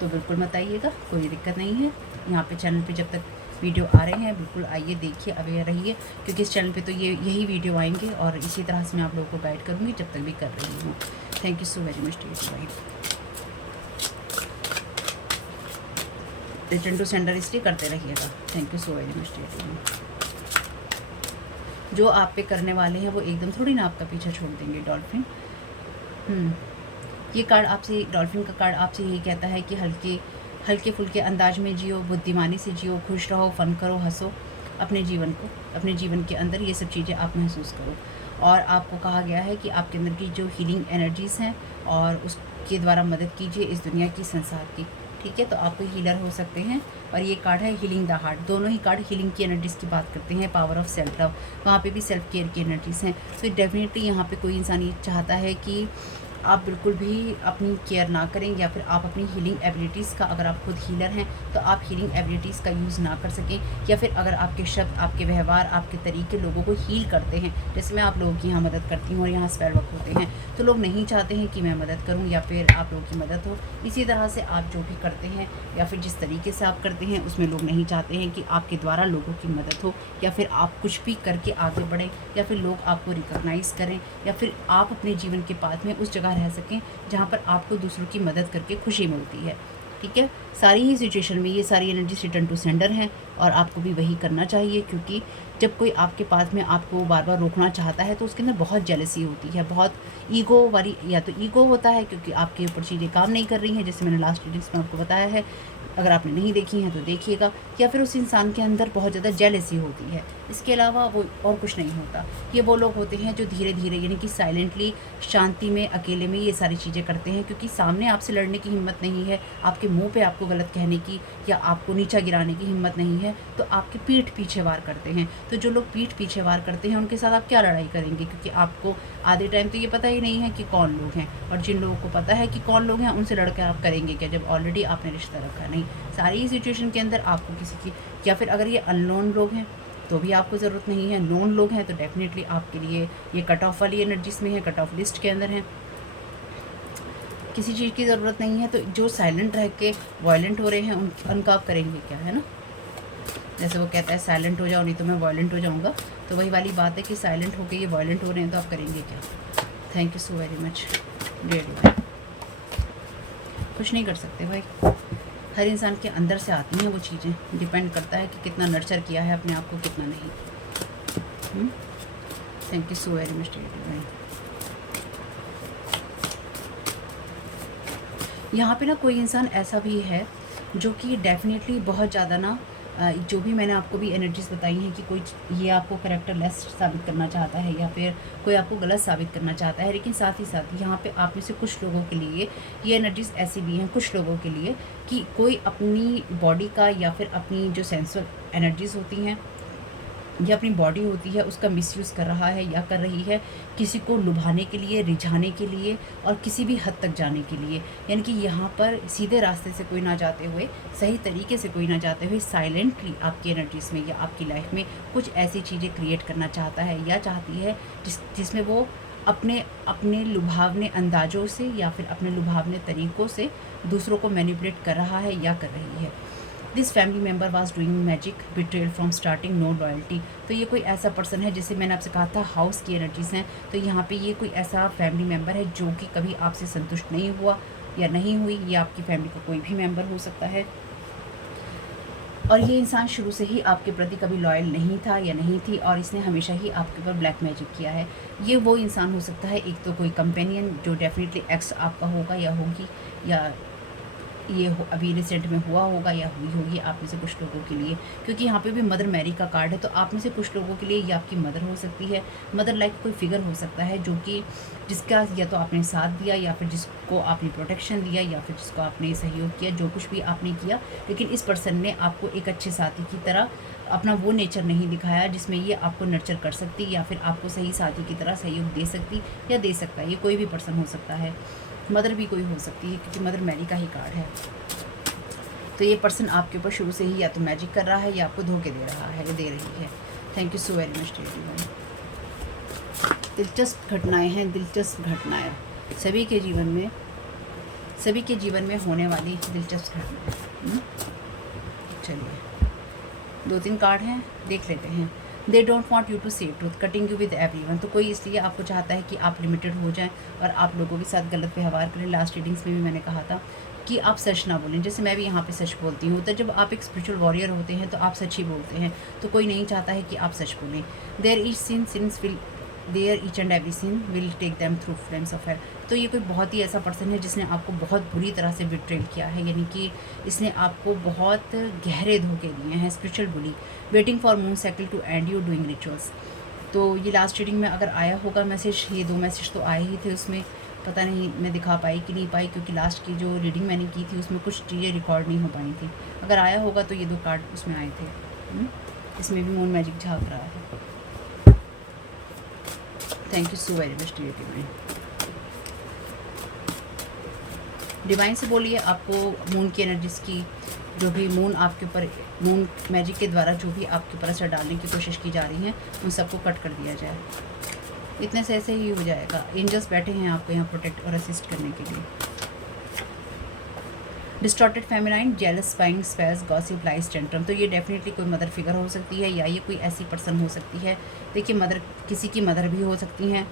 तो बिल्कुल मत आइएगा, कोई दिक्कत नहीं है। यहाँ पे चैनल पे जब तक वीडियो आ रहे हैं बिल्कुल आइए, देखिए, अवेयर रहिए, क्योंकि इस चैनल पे तो यही वीडियो आएंगे और इसी तरह से मैं आप लोगों को गाइड करूँगी जब तक भी कर रही हूँ। Thank you so very much dear guide. Return to sender इसलिए करते रहिएगा। Thank you so very much dear. जो आप पे करने वाले हैं वो एकदम थोड़ी ना आपका पीछा छोड़ देंगे। डॉल्फिन, ये कार्ड आपसे, डॉल्फिन का कार्ड आपसे यही कहता है कि हल्के फुल्के अंदाज में जियो, बुद्धिमानी से जियो, खुश रहो, फन करो, हंसो, अपने जीवन के अंदर ये सब चीज़ें आप महसूस करो। और आपको कहा गया है कि आपके अंदर की जो हीलिंग एनर्जीज़ हैं और उसके द्वारा मदद कीजिए इस दुनिया की, संसार की, ठीक है। तो आप कोई हीलर हो सकते हैं। और ये कार्ड है हीलिंग द हार्ट। दोनों ही कार्ड हीलिंग की एनर्जीज़ की बात करते हैं, पावर ऑफ सेल्फ लव, वहाँ पे भी सेल्फ केयर की एनर्जीज़ हैं। तो डेफिनेटली यहाँ पे कोई इंसान ये चाहता है कि आप बिल्कुल भी अपनी केयर ना करें, या फिर आप अपनी हीलिंग एबिलिटीज़ का, अगर आप खुद हीलर हैं तो आप हीलिंग एबिलिटीज़ का यूज़ ना कर सकें, या फिर अगर आपके शब्द, आपके व्यवहार, आपके तरीके लोगों को हील करते हैं, जैसे मैं आप लोगों की यहाँ मदद करती हूँ और यहाँ स्पेल वर्क होते हैं, तो लोग नहीं चाहते हैं कि मैं मदद करूँ या फिर आप लोगों की मदद हो। इसी तरह से आप जो भी करते हैं या फिर जिस तरीके से आप करते हैं उसमें लोग नहीं चाहते हैं कि आपके द्वारा लोगों की मदद हो, या फिर आप कुछ भी करके आगे बढ़ें, या फिर लोग आपको रिकॉग्नाइज़ करें, या फिर आप अपने जीवन के पाथ में उस जगह रह सकें जहाँ पर आपको दूसरों की मदद करके खुशी मिलती है, ठीक है। सारी ही सिचुएशन में ये सारी एनर्जी रिटर्न टू सेंडर हैं और आपको भी वही करना चाहिए, क्योंकि जब कोई आपके पास में आपको बार बार रोकना चाहता है तो उसके अंदर बहुत जेलसी होती है, बहुत ईगो वाली, या तो ईगो होता है क्योंकि आपके ऊपर चीज़ें काम नहीं कर रही हैं, जैसे मैंने लास्ट रीडिंग्स में आपको बताया है, अगर आपने नहीं देखी हैं तो देखिएगा। या फिर उस इंसान के अंदर बहुत ज़्यादा जेलसी होती है, इसके अलावा वो और कुछ नहीं होता। ये वो लोग होते हैं जो धीरे धीरे यानी कि साइलेंटली, शांति में, अकेले में ये सारी चीज़ें करते हैं, क्योंकि सामने आपसे लड़ने की हिम्मत नहीं है, आपके मुंह पे आपको गलत कहने की या आपको नीचा गिराने की हिम्मत नहीं है, तो आपके पीठ पीछे वार करते हैं। तो जो लोग पीठ पीछे वार करते हैं उनके साथ आप क्या लड़ाई करेंगे, क्योंकि आपको आधे टाइम तो ये पता ही नहीं है कि कौन लोग हैं, और जिन लोगों को पता है कि कौन लोग हैं उनसे लड़कर आप करेंगे क्या, जब ऑलरेडी आपने रिश्ता रखा नहीं। सारी सिचुएशन के अंदर आपको किसी की, या फिर अगर ये अननोन लोग हैं तो भी आपको ज़रूरत नहीं है, नोन लोग हैं तो डेफिनेटली आपके लिए ये कट ऑफ वाली एनर्जीज में है, कट ऑफ लिस्ट के अंदर है, किसी चीज़ की ज़रूरत नहीं है। तो जो साइलेंट रह के वायलेंट हो रहे हैं उनका आप करेंगे क्या, है ना। जैसे वो कहता है साइलेंट हो जाओ नहीं तो मैं वायलेंट हो जाऊँगा, तो वही वाली बात है कि साइलेंट होकर ये वायलेंट हो रहे हैं तो आप करेंगे क्या। Thank you so very much dear divine. कुछ नहीं कर सकते भाई, हर इंसान के अंदर से आती हैं वो चीज़ें, डिपेंड करता है कि कितना नर्चर किया है अपने आप को, कितना नहीं। Thank you so very much dear divine. यहाँ पे ना कोई इंसान ऐसा भी है जो कि डेफिनेटली बहुत ज़्यादा ना जो भी मैंने आपको भी एनर्जीज बताई हैं कि कोई ये आपको कैरेक्टरलेस साबित करना चाहता है या फिर कोई आपको गलत साबित करना चाहता है, लेकिन साथ ही साथ यहाँ पे आप में से कुछ लोगों के लिए ये एनर्जीज ऐसी भी हैं, कुछ लोगों के लिए, कि कोई अपनी बॉडी का या फिर अपनी जो सेंसुअल एनर्जीज होती हैं या अपनी बॉडी होती है उसका मिसयूज़ कर रहा है या कर रही है, किसी को लुभाने के लिए, रिझाने के लिए और किसी भी हद तक जाने के लिए। यानी कि यहाँ पर सीधे रास्ते से कोई ना जाते हुए, सही तरीके से कोई ना जाते हुए, साइलेंटली आपकी एनर्जीज में या आपकी लाइफ में कुछ ऐसी चीज़ें क्रिएट करना चाहता है या चाहती है जिसमें वो अपने अपने लुभावने अंदाज़ों से या फिर अपने लुभावने तरीक़ों से दूसरों को मैनिपुलेट कर रहा है या कर रही है। This family member was doing magic, betrayal from starting, no loyalty. तो ये कोई ऐसा पर्सन है जिसे मैंने आपसे कहा था हाउस की एनर्जीज हैं, तो यहाँ पे ये कोई ऐसा फैमिली मेम्बर है जो कि कभी आपसे संतुष्ट नहीं हुआ या नहीं हुई, या आपकी फैमिली का कोई भी मेम्बर हो सकता है। और ये इंसान शुरू से ही आपके प्रति कभी लॉयल नहीं था या नहीं थी, और इसने हमेशा ही आपके ऊपर ब्लैक मैजिक किया है। ये वो इंसान हो सकता है, एक तो कोई कंपेनियन जो डेफिनेटली एक्स आपका होगा या होगी, या ये अभी रिसेंट में हुआ होगा या हुई होगी आप में से कुछ लोगों के लिए, क्योंकि यहाँ पे भी मदर मैरी का कार्ड है। तो आप में से कुछ लोगों के लिए ये आपकी मदर हो सकती है, मदर लाइक कोई फिगर हो सकता है जो कि जिसका या तो आपने साथ दिया या फिर जिसको आपने प्रोटेक्शन दिया या फिर जिसको आपने सहयोग किया, जो कुछ भी आपने किया, लेकिन इस पर्सन ने आपको एक अच्छे साथी की तरह अपना वो नेचर नहीं दिखाया जिसमें ये आपको नर्चर कर सकती या फिर आपको सही साथी की तरह सहयोग दे सकती या दे सकता है। ये कोई भी पर्सन हो सकता है, मदर भी कोई हो सकती है क्योंकि मदर मैरी का ही कार्ड है। तो ये पर्सन आपके ऊपर शुरू से ही या तो मैजिक कर रहा है या आपको धोखे दे रहा है या दे रही है। Thank you so very much dear divine. दिलचस्प घटनाएं हैं, दिलचस्प घटनाएं सभी के जीवन में होने वाली दिलचस्प घटनाएं। चलिए 2-3 कार्ड हैं, देख लेते हैं। They don't want you to say truth, cutting you with everyone. तो कोई इसलिए आपको चाहता है कि आप लिमिटेड हो जाएं और आप लोगों के साथ गलत व्यवहार करें। लास्ट रीडिंग्स में भी मैंने कहा था कि आप सच ना बोलें, जैसे मैं भी यहाँ पे सच बोलती हूँ। तो जब आप एक स्पिरिचुअल वॉरियर होते हैं तो आप सच ही बोलते हैं, तो कोई नहीं चाहता है कि आप सच बोलें। There is sins will there each and every sin will take them through flames of hell. तो ये कोई बहुत ही ऐसा पर्सन है जिसने आपको बहुत बुरी तरह से बिट्रेल किया है, यानी कि इसने आपको बहुत गहरे धोखे दिए हैं। Spiritual bully, waiting for moon cycle to end you doing rituals. तो ये लास्ट रीडिंग में अगर आया होगा मैसेज, ये 2 मैसेज तो आए ही थे, उसमें पता नहीं मैं दिखा पाई कि नहीं पाई, क्योंकि लास्ट की जो रीडिंग मैंने की थी उसमें कुछ चीज़ें रिकॉर्ड नहीं हो पाई थी। अगर आया होगा तो ये 2 कार्ड उसमें आए थे। इसमें भी मून मैजिक झाँक रहा है। Thank you so very much dear divine. Divine से बोलिए आपको मून की एनर्जीज की, जो भी मून आपके ऊपर मून मैजिक के द्वारा जो भी आपके ऊपर असर डालने की कोशिश की जा रही है उन सबको कट कर दिया जाए। इतने से ऐसे ही हो जाएगा। एंजल्स बैठे हैं आपको यहाँ प्रोटेक्ट और असिस्ट करने के लिए। Distorted feminine, jealous, spying, space, gossip, lies, tantrum. तो ये डेफिनेटली कोई मदर फिगर हो सकती है या ये कोई ऐसी पर्सन हो सकती है। देखिए मदर किसी की मदर भी हो सकती हैं,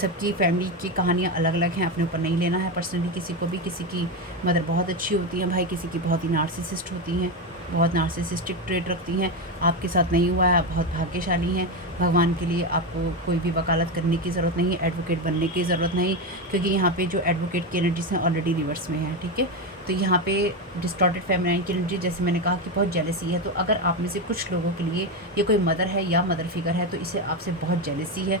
सबकी फैमिली की कहानियाँ अलग अलग हैं, अपने ऊपर नहीं लेना है पर्सनली किसी को भी। किसी की मदर बहुत अच्छी होती है भाई, किसी की बहुत ही नार्सिसिस्ट होती हैं। बहुत नार्सिसिस्टिक ट्रेट रखती हैं। आपके साथ नहीं हुआ है, आप बहुत भाग्यशाली हैं। भगवान के लिए आपको कोई भी वकालत करने की ज़रूरत नहीं है, एडवोकेट बनने की ज़रूरत नहीं, क्योंकि यहाँ पे जो एडवोकेट की एनर्जीज हैं ऑलरेडी रिवर्स में हैं, ठीक है। तो यहाँ पे डिस्टॉर्टेड फेमिनाइन की एनर्जी, जैसे मैंने कहा कि बहुत जेलसी है। तो अगर आप में से कुछ लोगों के लिए ये कोई मदर है या मदर फिगर है, तो इसे आपसे बहुत जेलसी है।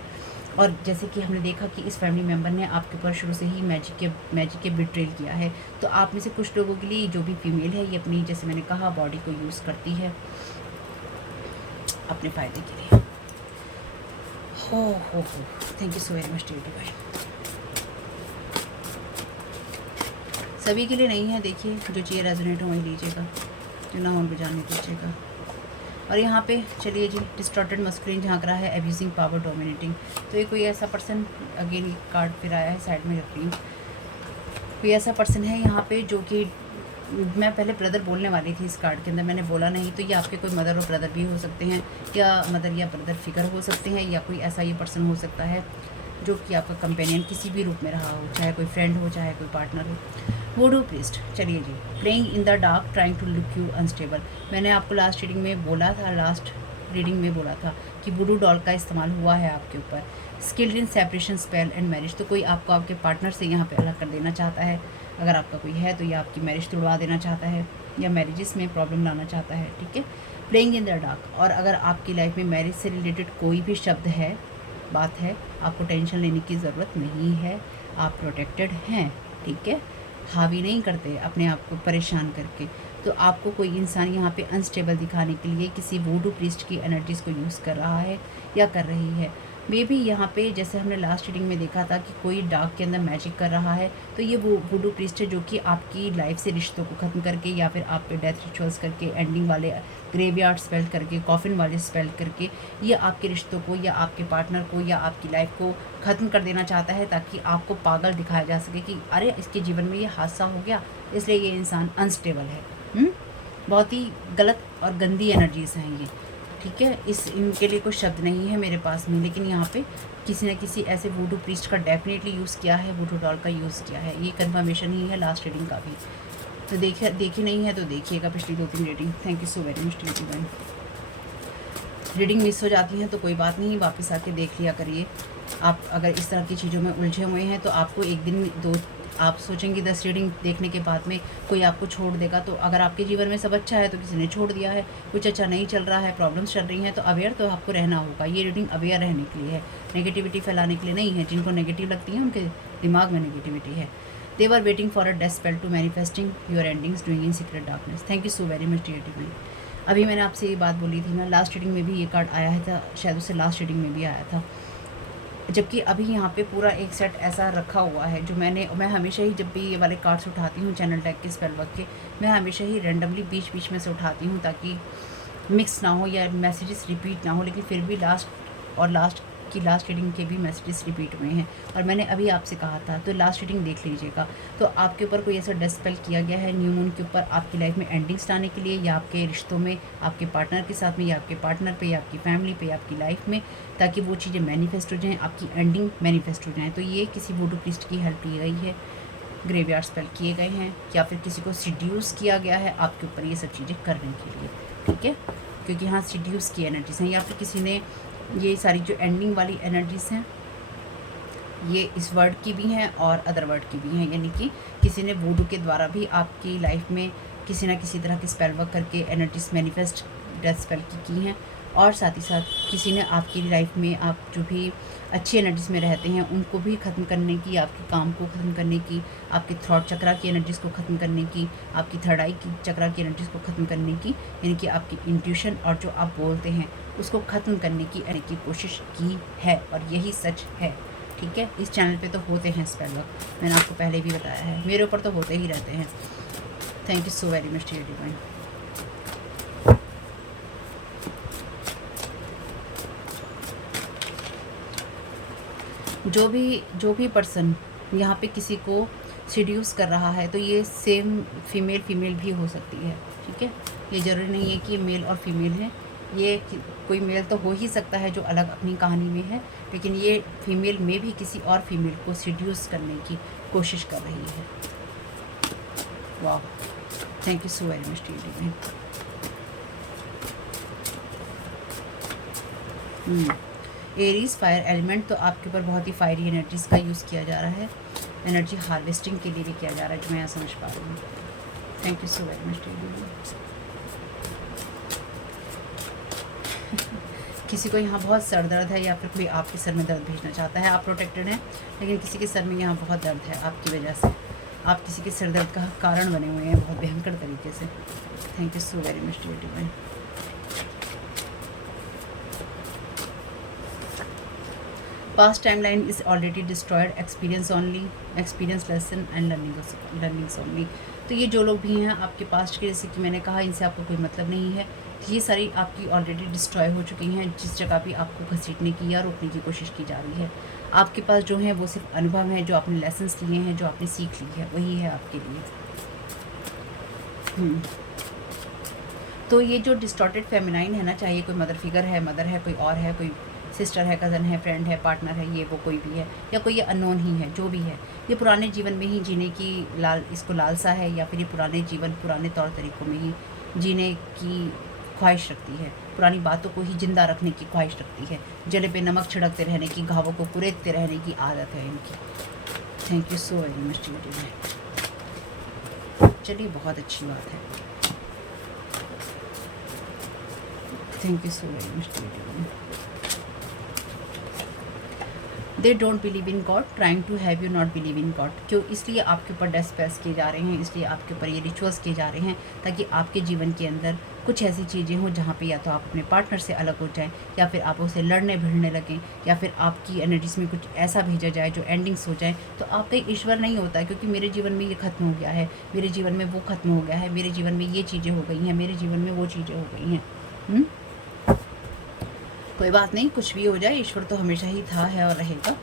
और जैसे कि हमने देखा कि इस फैमिली मेम्बर ने आपके ऊपर शुरू से ही मैजिक के बिट्रेल किया है। तो आप में से कुछ लोगों के लिए जो भी फीमेल है, ये अपनी, जैसे मैंने कहा, बॉडी को यूज़ करती है अपने फ़ायदे के लिए। हो thank you so very much dear divine. सभी के लिए नहीं है, देखिए जो चाहिए रेजोनेट हो वही लीजिएगा, जो ना हो उनको जाने दीजिएगा। और यहाँ पे चलिए जी, डिस्टॉर्टेड मस्कुलिन झांक रहा है, एब्यूजिंग पावर, डोमिनेटिंग। तो ये कोई ऐसा पर्सन, अगेन कार्ड फिर आया है, साइड में रख रही हूँ। कोई ऐसा पर्सन है यहाँ पे जो कि, मैं पहले ब्रदर बोलने वाली थी इस कार्ड के अंदर, मैंने बोला नहीं। तो ये आपके कोई मदर और ब्रदर भी हो सकते हैं, या मदर या ब्रदर फिगर हो सकते हैं, या कोई ऐसा ये पर्सन हो सकता है जो कि आपका कंपेनियन किसी भी रूप में रहा हो, चाहे कोई फ्रेंड हो, चाहे कोई पार्टनर हो। वुडू प्रीस्ट, चलिए जी, playing in the dark, trying to look you unstable. मैंने आपको लास्ट रीडिंग में बोला था कि वुडू डॉल का इस्तेमाल हुआ है आपके ऊपर। Skilled in separation, spell and marriage. तो कोई आपको आपके पार्टनर से यहाँ पे अलग कर देना चाहता है, अगर आपका कोई है तो, या आपकी मैरिज तोड़वा देना चाहता है, या मैरिजेस में प्रॉब्लम लाना चाहता है, ठीक है। Playing in the dark. और अगर आपकी लाइफ में मैरिज से रिलेटेड कोई भी शब्द है, बात है, आपको टेंशन लेने की ज़रूरत नहीं है, आप प्रोटेक्टेड हैं, ठीक है। हावी नहीं करते अपने आप को परेशान करके। तो आपको कोई इंसान यहाँ पे अनस्टेबल दिखाने के लिए किसी वुडू प्रीस्ट की एनर्जीज़ को यूज़ कर रहा है या कर रही है। मे भी यहाँ पे, जैसे हमने लास्ट रीडिंग में देखा था कि कोई डार्क के अंदर मैजिक कर रहा है, तो ये वो वुडू प्रीस्ट है जो कि आपकी लाइफ से रिश्तों को ख़त्म करके, या फिर आप पे डेथ रिचुअल्स करके, एंडिंग वाले ग्रेवयार्ड स्पेल करके, कॉफिन वाले स्पेल करके, ये आपके रिश्तों को या आपके पार्टनर को या आपकी लाइफ को ख़त्म कर देना चाहता है, ताकि आपको पागल दिखाया जा सके कि अरे इसके जीवन में ये हादसा हो गया, इसलिए ये इंसान अनस्टेबल है। बहुत ही गलत और गंदी एनर्जीज़ हैं ये, ठीक है। इनके लिए कोई शब्द नहीं है मेरे पास में, लेकिन यहाँ पे किसी न किसी ऐसे वुडू प्रीस्ट का डेफिनेटली यूज़ किया है, वुडू डॉल का यूज़ किया है। ये कंफर्मेशन ही है लास्ट रीडिंग का भी। तो देखी नहीं है तो देखिएगा पिछली 2-3 reading. Thank you so very much divine. Reading miss हो जाती है तो कोई बात नहीं, वापस आके देख लिया करिए। आप अगर इस तरह की चीज़ों में उलझे हुए हैं तो आपको एक दिन आप सोचेंगे 10 रीडिंग देखने के बाद में कोई आपको छोड़ देगा। तो अगर आपके जीवन में सब अच्छा है तो किसी ने छोड़ दिया है, कुछ अच्छा नहीं चल रहा है, प्रॉब्लम्स चल रही हैं, तो अवेयर तो आपको रहना होगा। ये रीडिंग अवेयर रहने के लिए है, नेगेटिविटी फैलाने के लिए नहीं है। जिनको नेगेटिव लगती है उनके दिमाग में नेगेटिविटी है। They were waiting for a death spell to manifesting your endings doing in secret darkness. Thank you so very much dear divine. अभी मैंने आपसे ये बात बोली थी ना, लास्ट रीडिंग में भी ये कार्ड आया था, शायद उससे लास्ट रीडिंग में भी आया था। जबकि अभी यहाँ पे पूरा एक सेट ऐसा रखा हुआ है जो मैं हमेशा ही, जब भी ये वाले कार्ड्स उठाती हूँ चैनल टैग के स्पेल वर्क के, मैं हमेशा ही रैंडमली बीच बीच में से उठाती हूँ ताकि मिक्स ना हो या मैसेजेस रिपीट ना हो। लेकिन फिर भी लास्ट रीडिंग के भी मैसेजेस रिपीट हुए हैं। और मैंने अभी आपसे कहा था, तो लास्ट रीडिंग देख लीजिएगा। तो आपके ऊपर कोई ऐसा डेथ स्पेल किया गया है न्यू मून के ऊपर, आपकी लाइफ में एंडिंग्स लाने के लिए, या आपके रिश्तों में, आपके पार्टनर के साथ में, या आपके पार्टनर पे, या आपकी फैमिली पे, या आपकी लाइफ में, ताकि वो चीज़ें मैनिफेस्ट हो जाएँ, आपकी एंडिंग मैनिफेस्ट हो जाए। तो ये किसी वुडू प्रीस्ट की हेल्प ली गई है, ग्रेवयार्ड स्पेल किए गए हैं, या फिर किसी को सीड्यूस किया गया है आपके ऊपर ये सब चीज़ें करने के लिए, ठीक है। क्योंकि हाँ, सीड्यूस की एनर्जीज हैं, या फिर किसी ने, ये सारी जो एंडिंग वाली एनर्जीज हैं ये इस वर्ड की भी हैं और अदर वर्ड की भी हैं। यानी कि किसी ने वुडू के द्वारा भी आपकी लाइफ में किसी ना किसी तरह के स्पेल वर्क करके एनर्जीज मैनिफेस्ट डेथ स्पेल की हैं। और साथ ही साथ किसी ने आपकी लाइफ में, आप जो भी अच्छी एनर्जीज में रहते हैं उनको भी ख़त्म करने की, आपके काम को ख़त्म करने की, आपके थ्रॉट चक्रा की एनर्जीज़ को ख़त्म करने की, आपकी थर्ड आई की चक्रा की एनर्जीज़ को ख़त्म करने की, यानी कि आपकी इंट्यूशन और जो आप बोलते हैं उसको ख़त्म करने की कोशिश की है। और यही सच है, ठीक है। इस चैनल पे तो होते हैं स्पेल वर्क, मैंने आपको पहले भी बताया है, मेरे ऊपर तो होते ही रहते हैं। Thank you so very much dear divine. जो भी पर्सन यहाँ पे किसी को सीड्यूस कर रहा है, तो ये सेम फीमेल भी हो सकती है, ठीक है। ये ज़रूरी नहीं है कि ये मेल और फीमेल है। ये कोई मेल तो हो ही सकता है जो अलग अपनी कहानी में है, लेकिन ये फीमेल में भी किसी और फीमेल को सीड्यूस करने की कोशिश कर रही है। वाह, thank you so very much dear divine. Aries fire element, तो आपके ऊपर बहुत ही फायरी एनर्जीज का यूज़ किया जा रहा है, एनर्जी हार्वेस्टिंग के लिए भी किया जा रहा है, जो मैं यहाँ समझ पा रही हूँ। Thank you so very much. किसी को यहाँ बहुत सर दर्द है या फिर कोई आपके सर में दर्द भेजना चाहता है, आप प्रोटेक्टेड हैं, लेकिन किसी के सर में यहाँ बहुत दर्द है आपकी वजह से, आप किसी के सर दर्द का कारण बने हुए हैं बहुत भयंकर तरीके से। Thank you so very much to divine. Past timeline is already destroyed, experience only, experience lesson and learnings only. तो ये जो लोग भी हैं आपके पास्ट के, जैसे कि मैंने कहा, इनसे आपको कोई मतलब नहीं है, तो ये सारी आपकी ऑलरेडी डिस्ट्रॉय हो चुकी हैं, जिस जगह भी आपको घसीटने की या रोकने की कोशिश की जा रही है। आपके पास जो है वो सिर्फ अनुभव है, जो आपने लेसन्स लिए हैं, जो आपने सीख ली है, वही है आपके लिए। तो ये जो डिस्टॉर्टेड फेमिनाइन है ना, चाहे कोई मदर फिगर है, मदर है, कोई और है, कोई सिस्टर है, कज़न है, फ्रेंड है, पार्टनर है, ये वो कोई भी है, या कोई ये अननोन ही है, जो भी है, ये पुराने जीवन में ही जीने की इसको लालसा है, या फिर ये पुराने जीवन, पुराने तौर तरीक़ों में ही जीने की ख्वाहिश रखती है, पुरानी बातों को ही जिंदा रखने की ख्वाहिश रखती है, जले पे नमक छिड़कते रहने की, घावों को कुरेदते रहने की आदत है इनकी। Thank you so very much. चलिए, बहुत अच्छी बात है। Thank you so very much. They don't believe in God, trying to have you not believe in God. क्यों? इसलिए आपके ऊपर डेस्पेस किए जा रहे हैं, इसलिए आपके ऊपर ये रिचुअल्स किए जा रहे हैं, ताकि आपके जीवन के अंदर कुछ ऐसी चीज़ें हों जहाँ पे या तो आप अपने पार्टनर से अलग हो जाएं, या फिर आप उससे लड़ने भिड़ने लगें, या फिर आपकी एनर्जीज में कुछ ऐसा भेजा जाए जो एंडिंग्स हो जाए। तो आपका ईश्वर नहीं होता है, क्योंकि मेरे जीवन में ये खत्म हो गया है, मेरे जीवन में वो खत्म हो गया है, मेरे जीवन में ये चीज़ें हो गई हैं, मेरे जीवन में वो चीज़ें हो गई हैं। कोई बात नहीं, कुछ भी हो जाए, ईश्वर तो हमेशा ही था, है और रहेगा।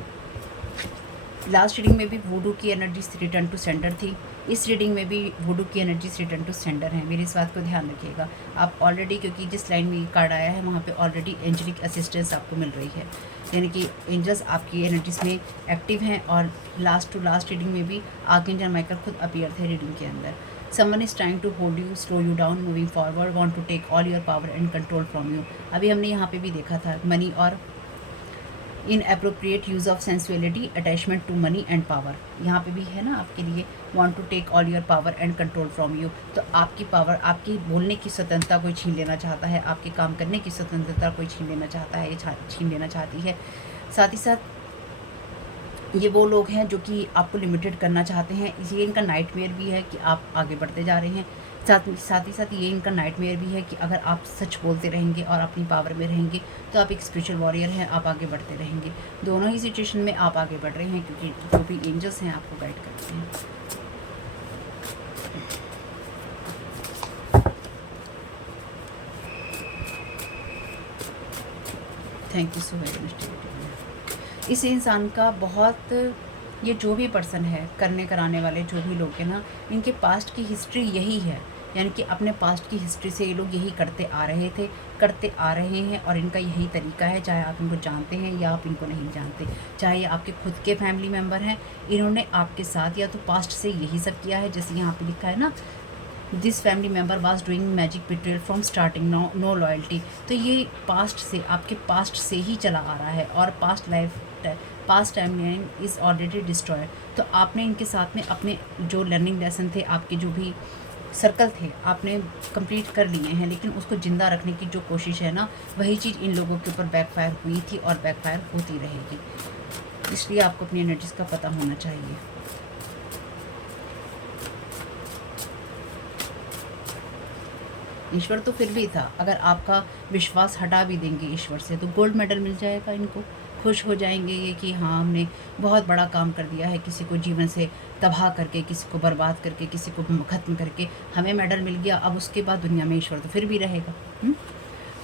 लास्ट रीडिंग में भी वुडू की एनर्जीज रिटर्न टू सेंडर थी, इस रीडिंग में भी वुडू की एनर्जीज रिटर्न टू सेंडर हैं। मेरी इस बात को ध्यान रखिएगा। आप ऑलरेडी, क्योंकि जिस लाइन में ये कार्ड आया है वहाँ पे ऑलरेडी एंजलिक असिस्टेंस आपको मिल रही है, यानी कि एंजल्स आपकी एनर्जीज में एक्टिव हैं। और लास्ट टू लास्ट रीडिंग में भी आर्कएंजल माइकल खुद अपीयर थे रीडिंग के अंदर। Someone is trying to hold you, slow you down, moving forward, want to take all your power and control from you. अभी हमने यहाँ पे भी देखा था मनी और inappropriate use of sensuality, attachment to money and power, यहाँ पे भी है ना आपके लिए। Want to take all your power and control from you, तो आपकी पावर, आपकी बोलने की स्वतंत्रता कोई छीन लेना चाहता है, आपके काम करने की स्वतंत्रता कोई छीन लेना चाहता है, छीन लेना चाहती है। साथ ही साथ ये वो लोग हैं जो कि आपको लिमिटेड करना चाहते हैं। ये इनका नाइटमेयर भी है कि आप आगे बढ़ते जा रहे हैं। साथ ही साथ ये इनका नाइटमेयर भी है कि अगर आप सच बोलते रहेंगे और अपनी पावर में रहेंगे तो आप एक स्पिरिचुअल वॉरियर हैं, आप आगे बढ़ते रहेंगे। दोनों ही सिचुएशन में आप आगे बढ़ रहे हैं, क्योंकि जो भी एंजल्स हैं आपको गाइड करते हैं। Thank you so very much. इस इंसान का बहुत, ये जो भी पर्सन है, करने कराने वाले जो भी लोग हैं ना, इनके पास्ट की हिस्ट्री यही है, यानी कि अपने पास्ट की हिस्ट्री से ये लोग यही करते आ रहे थे, करते आ रहे हैं, और इनका यही तरीका है। चाहे आप इनको जानते हैं या आप इनको नहीं जानते, चाहे आपके खुद के फैमिली मेम्बर हैं, इन्होंने आपके साथ या तो पास्ट से यही सब किया है। जैसे यहाँ पे लिखा है ना, this family member was doing magic betrayal from starting, no loyalty. तो ये पास्ट से, आपके पास्ट से ही चला आ रहा है, और past timeline is already destroyed. तो आपने इनके साथ में अपने जो लर्निंग लेसन थे, आपके जो भी सर्कल थे, आपने कंप्लीट कर लिए हैं, लेकिन उसको ज़िंदा रखने की जो कोशिश है ना, वही चीज़ इन लोगों के ऊपर बैकफायर हुई थी और बैकफायर होती रहेगी। इसलिए आपको अपनी एनर्जीज़ का पता होना चाहिए। ईश्वर तो फिर भी था, अगर आपका विश्वास हटा भी देंगे ईश्वर से तो गोल्ड मेडल मिल जाएगा इनको। खुश हो जाएंगे ये कि हाँ, हमने बहुत बड़ा काम कर दिया है, किसी को जीवन से तबाह करके, किसी को बर्बाद करके, किसी को ख़त्म करके हमें मेडल मिल गया। अब उसके बाद दुनिया में ईश्वर तो फिर भी रहेगा।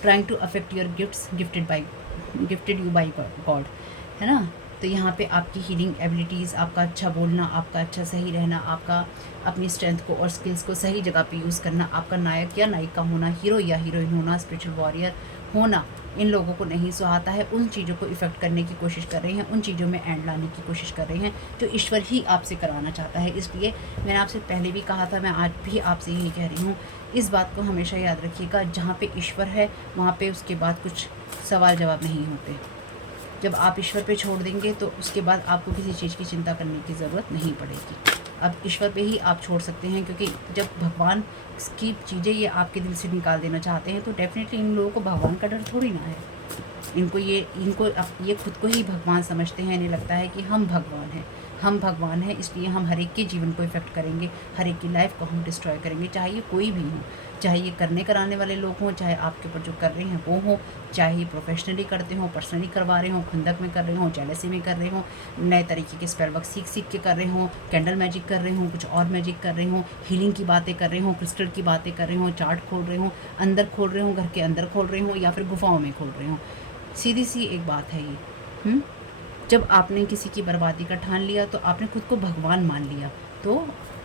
Trying to affect your gifts gifted you by God, है ना। तो यहाँ पे आपकी हीलिंग एबिलिटीज़, आपका अच्छा बोलना, आपका अच्छा सही रहना, आपका अपनी स्ट्रेंथ को और स्किल्स को सही जगह पे यूज़ करना, आपका नायक या नायिका होना, हीरो या हीरोइन होना, स्पिरिचुअल वॉरियर होना, इन लोगों को नहीं सुहाता है। उन चीज़ों को इफ़ेक्ट करने की कोशिश कर रहे हैं, उन चीज़ों में एंड लाने की कोशिश कर रहे हैं जो ईश्वर ही आपसे करवाना चाहता है। इसलिए मैंने आपसे पहले भी कहा था, मैं आज भी आपसे यही कह रही हूँ, इस बात को हमेशा याद रखिएगा, जहाँ पे ईश्वर है वहाँ पे उसके बाद कुछ सवाल जवाब नहीं होते। जब आप ईश्वर पे छोड़ देंगे तो उसके बाद आपको किसी चीज़ की चिंता करने की ज़रूरत नहीं पड़ेगी। अब ईश्वर पे ही आप छोड़ सकते हैं, क्योंकि जब भगवान की चीज़ें ये आपके दिल से निकाल देना चाहते हैं तो डेफिनेटली इन लोगों को भगवान का डर थोड़ी ना है। इनको ये खुद को ही भगवान समझते हैं। इन्हें लगता है कि हम भगवान हैं, हम भगवान हैं, इसलिए हम हर एक के जीवन को इफ़ेक्ट करेंगे, हर एक की लाइफ को हम डिस्ट्रॉय करेंगे, चाहे ये कोई भी हो, चाहे ये करने कराने वाले लोग हों, चाहे आपके ऊपर जो कर रहे हैं वो हों, चाहे ये प्रोफेशनली करते हों, पर्सनली करवा रहे हों, खुंदक में कर रहे हों, जेलसी में कर रहे हों, नए तरीके के स्पेल वर्क सीख के कर रहे हों, कैंडल मैजिक कर रहे हों, कुछ और मैजिक कर रहे हों, हीलिंग की बातें कर रहे हों, क्रिस्टल की बातें कर रहे हों, चार्ट खोल रहे हों, अंदर खोल रहे हों, घर के अंदर खोल रहे हों, या फिर गुफाओं में खोल रहे हों। सीधी सी एक बात है ये। जब आपने किसी की बर्बादी का ठान लिया तो आपने खुद को भगवान मान लिया। तो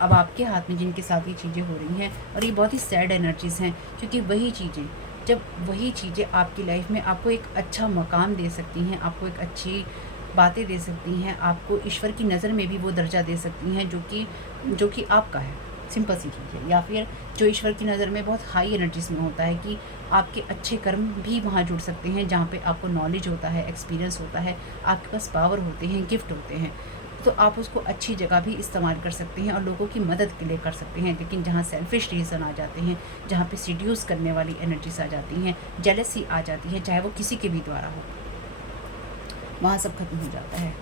अब आपके हाथ में जिनके साथ ये चीज़ें हो रही हैं, और ये बहुत ही सैड एनर्जीज़ हैं, क्योंकि वही चीज़ें आपकी लाइफ में आपको एक अच्छा मकाम दे सकती हैं, आपको एक अच्छी बातें दे सकती हैं, आपको ईश्वर की नज़र में भी वो दर्जा दे सकती हैं जो कि आपका है। सिंपल सी चीज़ है। या फिर जो ईश्वर की नज़र में बहुत हाई एनर्जीज़ में होता है कि आपके अच्छे कर्म भी वहाँ जुड़ सकते हैं, जहाँ पे आपको नॉलेज होता है, एक्सपीरियंस होता है, आपके पास पावर होते हैं, गिफ्ट होते हैं, तो आप उसको अच्छी जगह भी इस्तेमाल कर सकते हैं और लोगों की मदद के लिए कर सकते हैं। लेकिन जहाँ सेल्फिश रीज़न आ जाते हैं, जहाँ पे सीड्यूस करने वाली एनर्जीज आ जाती हैं, जेलसी आ जाती है, चाहे वो किसी के भी द्वारा हो, वहाँ सब खत्म हो जाता है।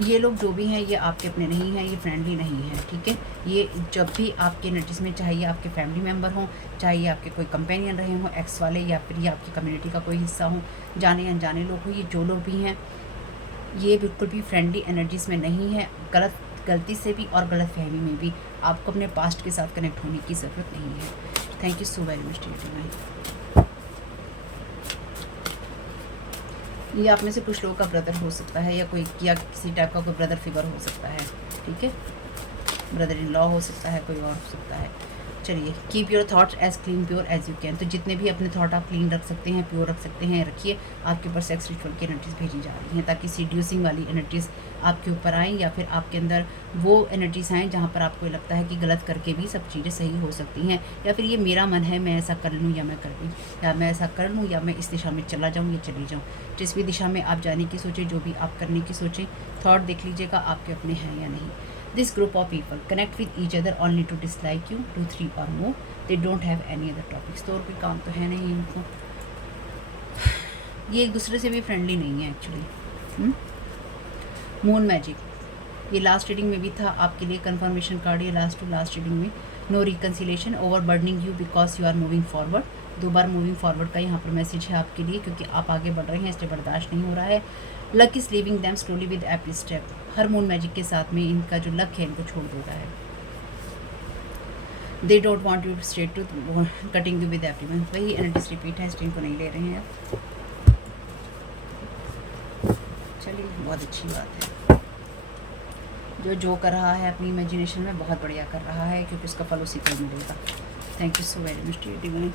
ये लोग जो भी हैं ये आपके अपने नहीं हैं, ये फ्रेंडली नहीं हैं, ठीक है। ये जब भी आपके एनर्जीज में, चाहे ये आपके फैमिली मेम्बर हों, चाहे ये आपके कोई कंपेनियन रहे हों, एक्स वाले, या फिर ये आपकी कम्युनिटी का कोई हिस्सा हो, जाने अनजाने लोग हों, ये जो लोग भी हैं ये बिल्कुल भी फ्रेंडली एनर्जीज़ में नहीं है। गलती से भी और गलत फहमी में भी आपको अपने पास्ट के साथ कनेक्ट होने की ज़रूरत नहीं है। Thank you so very much dear. ये आप में से कुछ लोगों का ब्रदर हो सकता है, या किसी टाइप का कोई ब्रदर फिगर हो सकता है, ठीक है। ब्रदर इन लॉ हो सकता है, कोई और हो सकता है। चलिए, keep your thoughts as clean pure as you can. तो जितने भी अपने थॉट आप क्लीन रख सकते हैं, प्योर रख सकते हैं, रखिए। आपके ऊपर सेक्स रिचुअल की एनर्जीज भेजी जा रही हैं, ताकि सीड्यूसिंग वाली एनर्जीज आपके ऊपर आएँ, या फिर आपके अंदर वो एनर्जीज आएँ जहाँ पर आपको लगता है कि गलत करके भी सब चीज़ें सही हो सकती हैं, या फिर ये मेरा मन है, मैं ऐसा कर लूँ या मैं कर दूँ, या मैं ऐसा कर लूँ या मैं इस दिशा में चला जाऊँ या चली जाऊँ। जिस भी दिशा में आप जाने की सोचें, जो भी आप करने की सोचें, थॉट देख लीजिएगा आपके अपने हैं या नहीं। This group of people connect with each other only to dislike you, 2, 3 or more. They don't have any other topics. तो और कोई काम तो है नहीं इनको। ये एक दूसरे से भी फ्रेंडली नहीं है एक्चुअली। मून मैजिक, ये लास्ट रीडिंग में भी था आपके लिए कंफर्मेशन कार्ड। ये लास्ट टू लास्ट रीडिंग में no reconciliation, overburdening you because you are moving forward. 2 बार मूविंग फॉरवर्ड का यहाँ पर मैसेज है आपके लिए, क्योंकि आप आगे बढ़ रहे हैं, इसलिए बर्दाश्त नहीं हो रहा है। Luck is leaving them slowly with every step. Her moon magic के साथ में इनका जो लक है इनको छोड़ दे रहा है। They don't want you straight to cutting you with everyone. वही एनर्जीज रिपीट है, स्ट्रीम को नहीं ले रहे हैं। चलिए, बहुत अच्छी बात है। जो कर रहा है अपनी इमेजिनेशन में बहुत बढ़िया कर रहा है, क्योंकि उसका फल उसी को मिलेगा। Thank you so very much divine.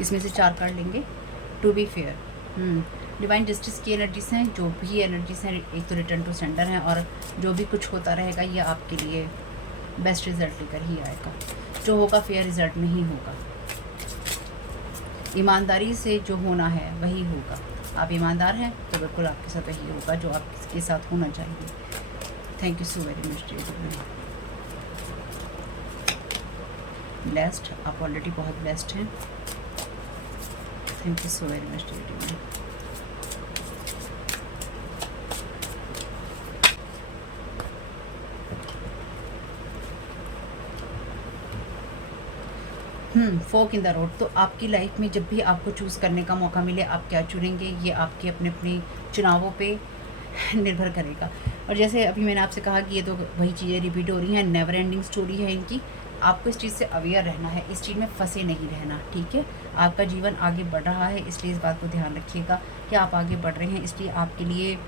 इसमें से 4 कार्ड लेंगे। To be fair, divine justice की एनर्जीज हैं। जो भी एनर्जीज हैं, एक तो रिटर्न टू सेंडर हैं, और जो भी कुछ होता रहेगा ये आपके लिए बेस्ट रिजल्ट लेकर ही आएगा। जो होगा फेयर रिजल्ट में ही होगा। ईमानदारी से जो होना है वही होगा। आप ईमानदार हैं तो बिल्कुल आपके साथ वही होगा जो आपके साथ होना चाहिए। Thank you so very much dear. Blessed, आप ऑलरेडी बहुत ब्लेस्ड हैं। Thank you so very much dear. Fork in the road. तो आपकी लाइफ में जब भी आपको चूज़ करने का मौका मिले, आप क्या चुनेंगे, ये आपके अपने अपने चुनावों पे निर्भर करेगा। और जैसे अभी मैंने आपसे कहा कि ये तो वही चीज़ें रिपीट हो रही हैं, नेवर एंडिंग स्टोरी है इनकी। आपको इस चीज़ से अवेयर रहना है, इस चीज़ में फंसे नहीं रहना, ठीक है। आपका जीवन आगे बढ़ रहा है, इसलिए इस बात को ध्यान रखिएगा कि आप आगे बढ़ रहे हैं। इसलिए आपके लिए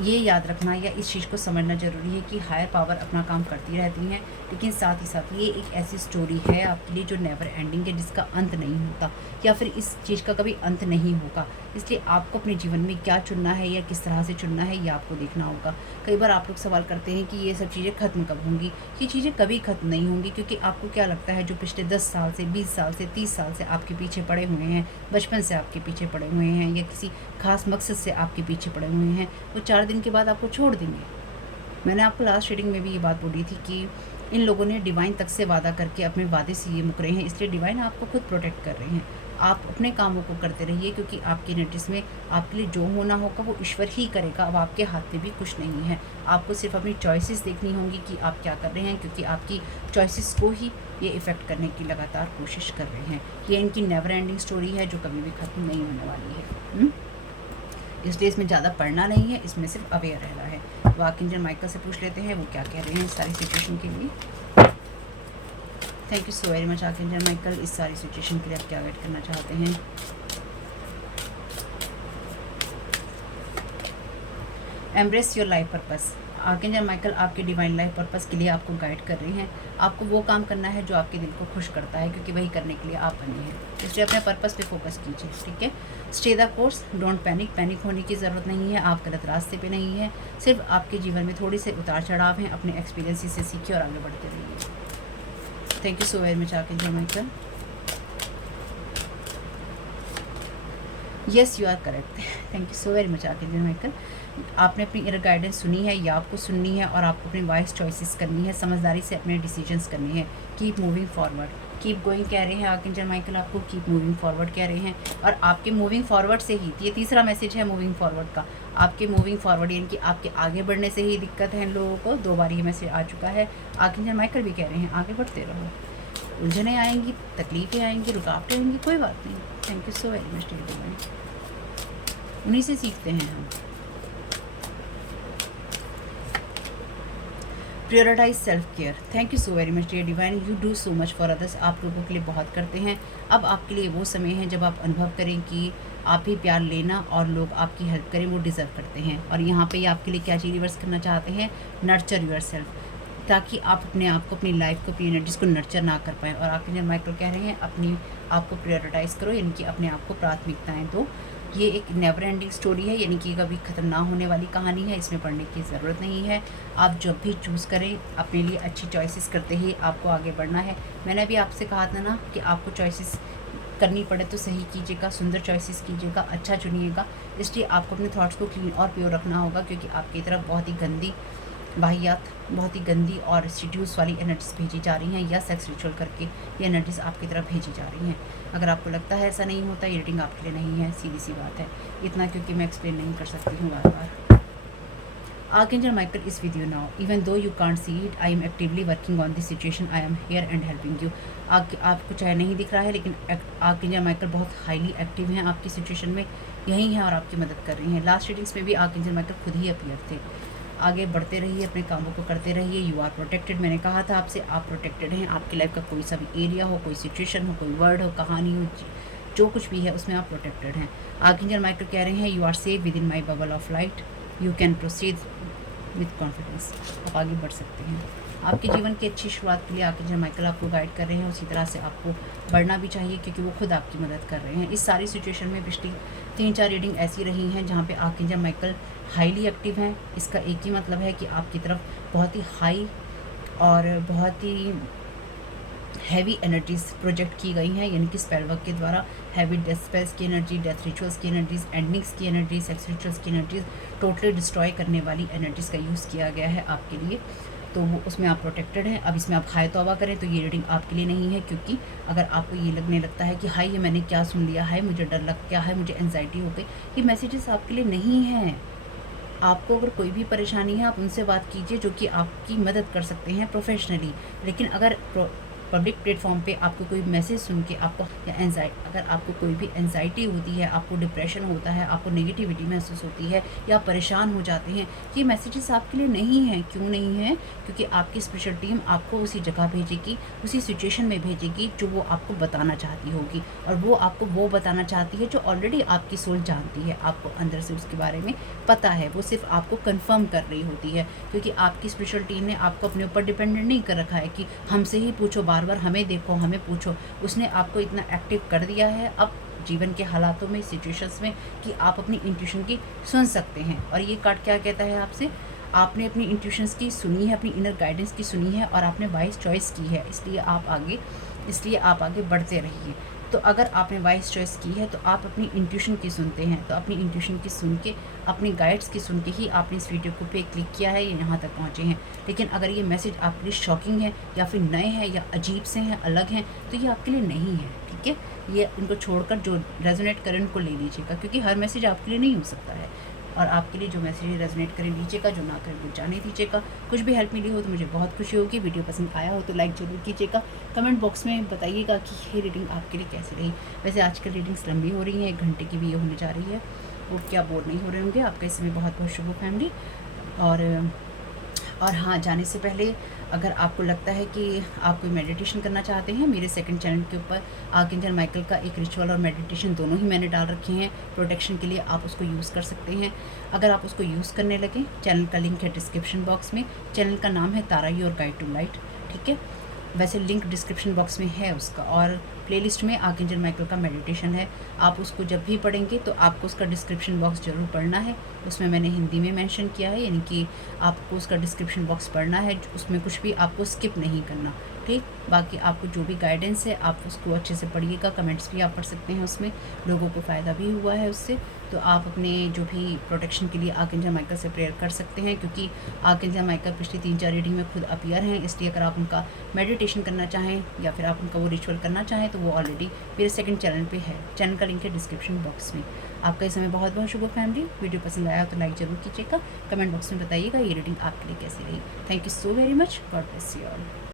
ये याद रखना या इस चीज़ को समझना ज़रूरी है कि हायर पावर अपना काम करती रहती हैं, लेकिन साथ ही साथ ये एक ऐसी स्टोरी है आपके लिए जो नेवर एंडिंग है, जिसका अंत नहीं होता, या फिर इस चीज़ का कभी अंत नहीं होगा। इसलिए आपको अपने जीवन में क्या चुनना है या किस तरह से चुनना है, ये आपको देखना होगा। कई बार आप लोग सवाल करते हैं कि ये सब चीज़ें ख़त्म कब होंगी। ये चीज़ें कभी ख़त्म नहीं होंगी, क्योंकि आपको क्या लगता है जो पिछले 10 साल से, 20 साल से, 30 साल से आपके पीछे पड़े हुए हैं, बचपन से आपके पीछे पड़े हुए हैं, या किसी खास मकसद से आपके पीछे पड़े हुए हैं, वो 4 दिन के बाद आपको छोड़ देंगे। मैंने आपको लास्ट रीडिंग में भी ये बात बोली थी कि इन लोगों ने डिवाइन तक से वादा करके अपने वादे से ये मुकरे हैं, इसलिए डिवाइन आपको खुद प्रोटेक्ट कर रहे हैं। आप अपने कामों को करते रहिए, क्योंकि आपकी एनर्जीज में आपके लिए जो होना होगा वो ईश्वर ही करेगा। अब आपके हाथ में भी कुछ नहीं है। आपको सिर्फ अपनी चॉइसेस देखनी होंगी कि आप क्या कर रहे हैं, क्योंकि आपकी चॉइसेस को ही ये इफ़ेक्ट करने की लगातार कोशिश कर रहे हैं। ये इनकी नेवर एंडिंग स्टोरी है जो कभी भी ख़त्म नहीं होने वाली है। इसलिए इसमें ज़्यादा पढ़ना नहीं है, इसमें सिर्फ अवेयर रहना है। तो आर्कएंजल माइकल से पूछ लेते हैं वो क्या कह रहे हैं इस सारी सिचुएशन के लिए। Thank you so very much archangel Michael, इस सारी सिचुएशन के लिए आप क्या गाइड करना चाहते हैं। Embrace your life purpose. Archangel Michael आपके डिवाइन लाइफ पर्पस के लिए आपको गाइड कर रहे हैं। आपको वो काम करना है जो आपके दिल को खुश करता है, क्योंकि वही करने के लिए आप बने हैं। इसलिए अपने पर्पस पे फोकस कीजिए, ठीक है। Stay the course, don't panic. Panic होने की ज़रूरत नहीं है, आप गलत रास्ते पे नहीं है। सिर्फ आपके जीवन में थोड़ी से उतार चढ़ाव हैं, अपने एक्सपीरियंस से सीखिए और आगे बढ़ते रहिए। Thank you so very much archangel Michael. Yes you are correct. Thank you so very much archangel Michael. आपने अपनी इनर गाइडेंस सुनी है या आपको सुननी है, और आपको अपनी वाइज चॉइसेस करनी है, समझदारी से अपने डिसीजंस करने हैं। Keep moving forward, keep going कह रहे हैं आर्कएंजल माइकल आपको, कीप मूविंग फॉरवर्ड कह रहे हैं। और आपके मूविंग फॉरवर्ड से ही, ये तीसरा मैसेज है मूविंग फॉरवर्ड का, आपके मूविंग फॉरवर्ड यानी कि आपके आगे बढ़ने से ही दिक्कत है इन लोगों को। 2 बार ये मैसेज आ चुका है। आर्कएंजल माइकल भी कह रहे हैं आगे बढ़ते रहो, उलझनें आएंगी, तकलीफ़ें आएंगी, रुकावटें आएंगी, कोई बात नहीं। Thank you so very much divine, उन्हीं से सीखते हैं हम। Prioritise self care. Thank you so very much dear divine, you do so much for others. आप लोगों के लिए बहुत करते हैं। अब आपके लिए वो समय है जब आप अनुभव करें कि आप ही प्यार लेना और लोग आपकी हेल्प करें वो डिज़र्व करते हैं। और यहाँ पे आपके लिए क्या चीज़ रिवर्स करना चाहते हैं, नर्चर योर सेल्फ, ताकि आप अपने आप को, अपनी लाइफ को, अपनी एनर्जीज को नर्चर ना कर पाएँ। और आर्कएंजल माइकल कह रहे हैं अपनी आप को प्रायोरिटाइज़ करो, यानी कि अपने आप को प्राथमिकताएँ दो। ये एक नेवर एंडिंग स्टोरी है, यानी कि कभी ख़त्म ना होने वाली कहानी है, इसमें पढ़ने की ज़रूरत नहीं है। आप जब भी चूज़ करें अपने लिए अच्छी चॉइसेस करते ही आपको आगे बढ़ना है। मैंने अभी आपसे कहा था ना कि आपको चॉइसेस करनी पड़े तो सही कीजिएगा, सुंदर चॉइसेस कीजिएगा, अच्छा चुनिएगा। इसलिए आपको अपने थॉट्स को क्लीन और प्योर रखना होगा, क्योंकि आपकी तरफ बहुत ही गंदी वाहियात, बहुत ही गंदी और सिड्यूस वाली एनर्जीज भेजी जा रही हैं, या सेक्स रिचुअल करके ये एनर्जीज आपकी तरफ भेजी जा रही हैं। अगर आपको लगता है ऐसा नहीं होता, ये रीडिंग आपके लिए नहीं है, सीधी सी बात है। इतना क्योंकि मैं एक्सप्लेन नहीं कर सकती हूँ बार बार। Archangel Michael is with you now. Even though you can't see it, I am actively working on this situation. I am here and helping you. आपको चाहे नहीं दिख रहा है, लेकिन आर्कएंजल माइकल बहुत हाईली एक्टिव हैं आपकी सिचुएशन में, यही हैं और आपकी मदद कर रही हैं। लास्ट रीडिंग्स में भी आर्कएंजल माइकल खुद ही अपीयर थे। आगे बढ़ते रहिए, अपने कामों को करते रहिए। You are protected. मैंने कहा था आपसे, आप प्रोटेक्टेड हैं। आपकी लाइफ का कोई सा भी एरिया हो, कोई सिचुएशन हो, कोई वर्ड हो, कहानी हो, जो कुछ भी है उसमें आप प्रोटेक्टेड हैं। आर्कएंजल माइकल कह रहे हैं you are safe within my bubble of light, you can proceed with confidence. आप आगे बढ़ सकते हैं। आपके जीवन की अच्छी शुरुआत के लिए आर्कएंजल माइकल आपको गाइड कर रहे हैं, उसी तरह से आपको बढ़ना भी चाहिए, क्योंकि वो खुद आपकी मदद कर रहे हैं। इस सारी सिचुएशन में पिछली 3-4 रीडिंग ऐसी रही हैं जहाँ पे आर्कएंजल माइकल हाईली एक्टिव हैं। इसका एक ही मतलब है कि आपकी तरफ बहुत ही हाई और बहुत ही हैवी एनर्जीज प्रोजेक्ट की गई हैं, यानी कि स्पेल वर्क के द्वारा हैवी डेथ स्पेल्स की एनर्जी, डेथ रिचुअल्स की एनर्जीज, एंडिंग्स की एनर्जी, सेक्स रिचुअल्स की एनर्जीज, टोटली डिस्ट्रॉय करने वाली एनर्जीज़ का यूज़ किया गया है आपके लिए। तो वो उसमें आप प्रोटेक्टेड हैं। अब इसमें आप हाय तौबा करें तो ये रीडिंग आपके लिए नहीं है, क्योंकि अगर आपको ये लगने लगता है कि हाय ये मैंने क्या सुन लिया, हाय मुझे डर लग गया, हाय मुझे एंजाइटी हो गई, ये मैसेजेस आपके लिए नहीं हैं। आपको अगर कोई भी परेशानी है आप उनसे बात कीजिए, जो कि आपकी मदद कर सकते हैं प्रोफेशनली। लेकिन अगर पब्लिक प्लेटफॉर्म पे आपको कोई मैसेज सुन के आपको या अगर आपको कोई भी एंजाइटी होती है, आपको डिप्रेशन होता है, आपको नेगेटिविटी महसूस होती है या परेशान हो जाते हैं, ये मैसेजेस आपके लिए नहीं हैं। क्यों नहीं है? क्योंकि आपकी स्पेशल टीम आपको उसी जगह भेजेगी, उसी सिचुएशन में भेजेगी जो वो आपको बताना चाहती होगी, और वो आपको वो बताना चाहती है जो ऑलरेडी आपकी सोल जानती है, आपको अंदर से उसके बारे में पता है। वो सिर्फ आपको कंफर्म कर रही होती है, क्योंकि आपकी स्पेशल टीम ने आपको अपने ऊपर डिपेंडेंट नहीं कर रखा है कि हमसे ही पूछो, बार बार हमें देखो, हमें पूछो। उसने आपको इतना एक्टिव कर दिया है अब जीवन के हालातों में, सिचुएशंस में, कि आप अपनी इंट्यूशन की सुन सकते हैं। और ये कार्ड क्या कहता है आपसे? आपने अपनी इंट्यूशंस की सुनी है, अपनी इनर गाइडेंस की सुनी है, और आपने वाइज चॉइस की है, इसलिए आप आगे बढ़ते रहिए। तो अगर आपने वाइज चॉइस की है तो आप अपनी इंट्यूशन की सुनते हैं, तो अपनी इंट्यूशन की सुन के, अपनी गाइड्स की सुन के ही आपने इस वीडियो को पे क्लिक किया है, यहाँ तक पहुँचे हैं। लेकिन अगर ये मैसेज आपके लिए शॉकिंग है या फिर नए हैं या अजीब से हैं, अलग हैं, तो ये आपके लिए नहीं है, ठीक है। ये उनको छोड़कर जो रेजोनेट करें उनको ले लीजिएगा, क्योंकि हर मैसेज आपके लिए नहीं हो सकता है। और आपके लिए जो मैसेज रेजोनेट करे लीजिएगा, जो ना करे वो जाने दीजिएगा। कुछ भी हेल्प मिली हो तो मुझे बहुत खुशी होगी। वीडियो पसंद आया हो तो लाइक ज़रूर कीजिएगा। कमेंट बॉक्स में बताइएगा कि ये रीडिंग आपके लिए कैसी रही। वैसे आजकल रीडिंग्स लंबी हो रही हैं, 1 घंटे की भी ये होने जा रही है। वो क्या बोर नहीं हो रहे होंगे? आपका इसमें बहुत बहुत शुभ फैमिली। और हाँ, जाने से पहले अगर आपको लगता है कि आप कोई मेडिटेशन करना चाहते हैं, मेरे सेकंड चैनल के ऊपर आर्कएंजल माइकल का एक रिचुअल और मेडिटेशन दोनों ही मैंने डाल रखे हैं प्रोटेक्शन के लिए, आप उसको यूज़ कर सकते हैं। अगर आप उसको यूज़ करने लगे, चैनल का लिंक है डिस्क्रिप्शन बॉक्स में। चैनल का नाम है तारा योर गाइड टू लाइट, ठीक है। वैसे लिंक डिस्क्रिप्शन बॉक्स में है उसका, और प्लेलिस्ट में आर्कएंजल माइकल का मेडिटेशन है। आप उसको जब भी पढ़ेंगे तो आपको उसका डिस्क्रिप्शन बॉक्स ज़रूर पढ़ना है। उसमें मैंने हिंदी में मेंशन किया है, यानी कि आपको उसका डिस्क्रिप्शन बॉक्स पढ़ना है, उसमें कुछ भी आपको स्किप नहीं करना, ठीक। बाकी आपको जो भी गाइडेंस है आप उसको अच्छे से पढ़िएगा। कमेंट्स भी आप पढ़ सकते हैं, उसमें लोगों को फ़ायदा भी हुआ है उससे। तो आप अपने जो भी प्रोटेक्शन के लिए आर्कएंजल माइकल से प्रेयर कर सकते हैं, क्योंकि आर्कएंजल माइकल पिछली 3-4 रीडिंग में खुद अपीयर हैं। इसलिए अगर आप उनका मेडिटेशन करना चाहें या फिर आप उनका वो रिचुअल करना चाहें तो वो ऑलरेडी मेरे सेकंड चैनल पे है। चैनल का लिंक है डिस्क्रिप्शन बॉक्स में। आपका इस समय बहुत बहुत शुभ फैमिली। वीडियो पसंद आया तो लाइक ज़रूर कीजिएगा। कमेंट बॉक्स में बताइएगा ये रीडिंग आपके लिए कैसी रही। Thank you so very much. God bless you all.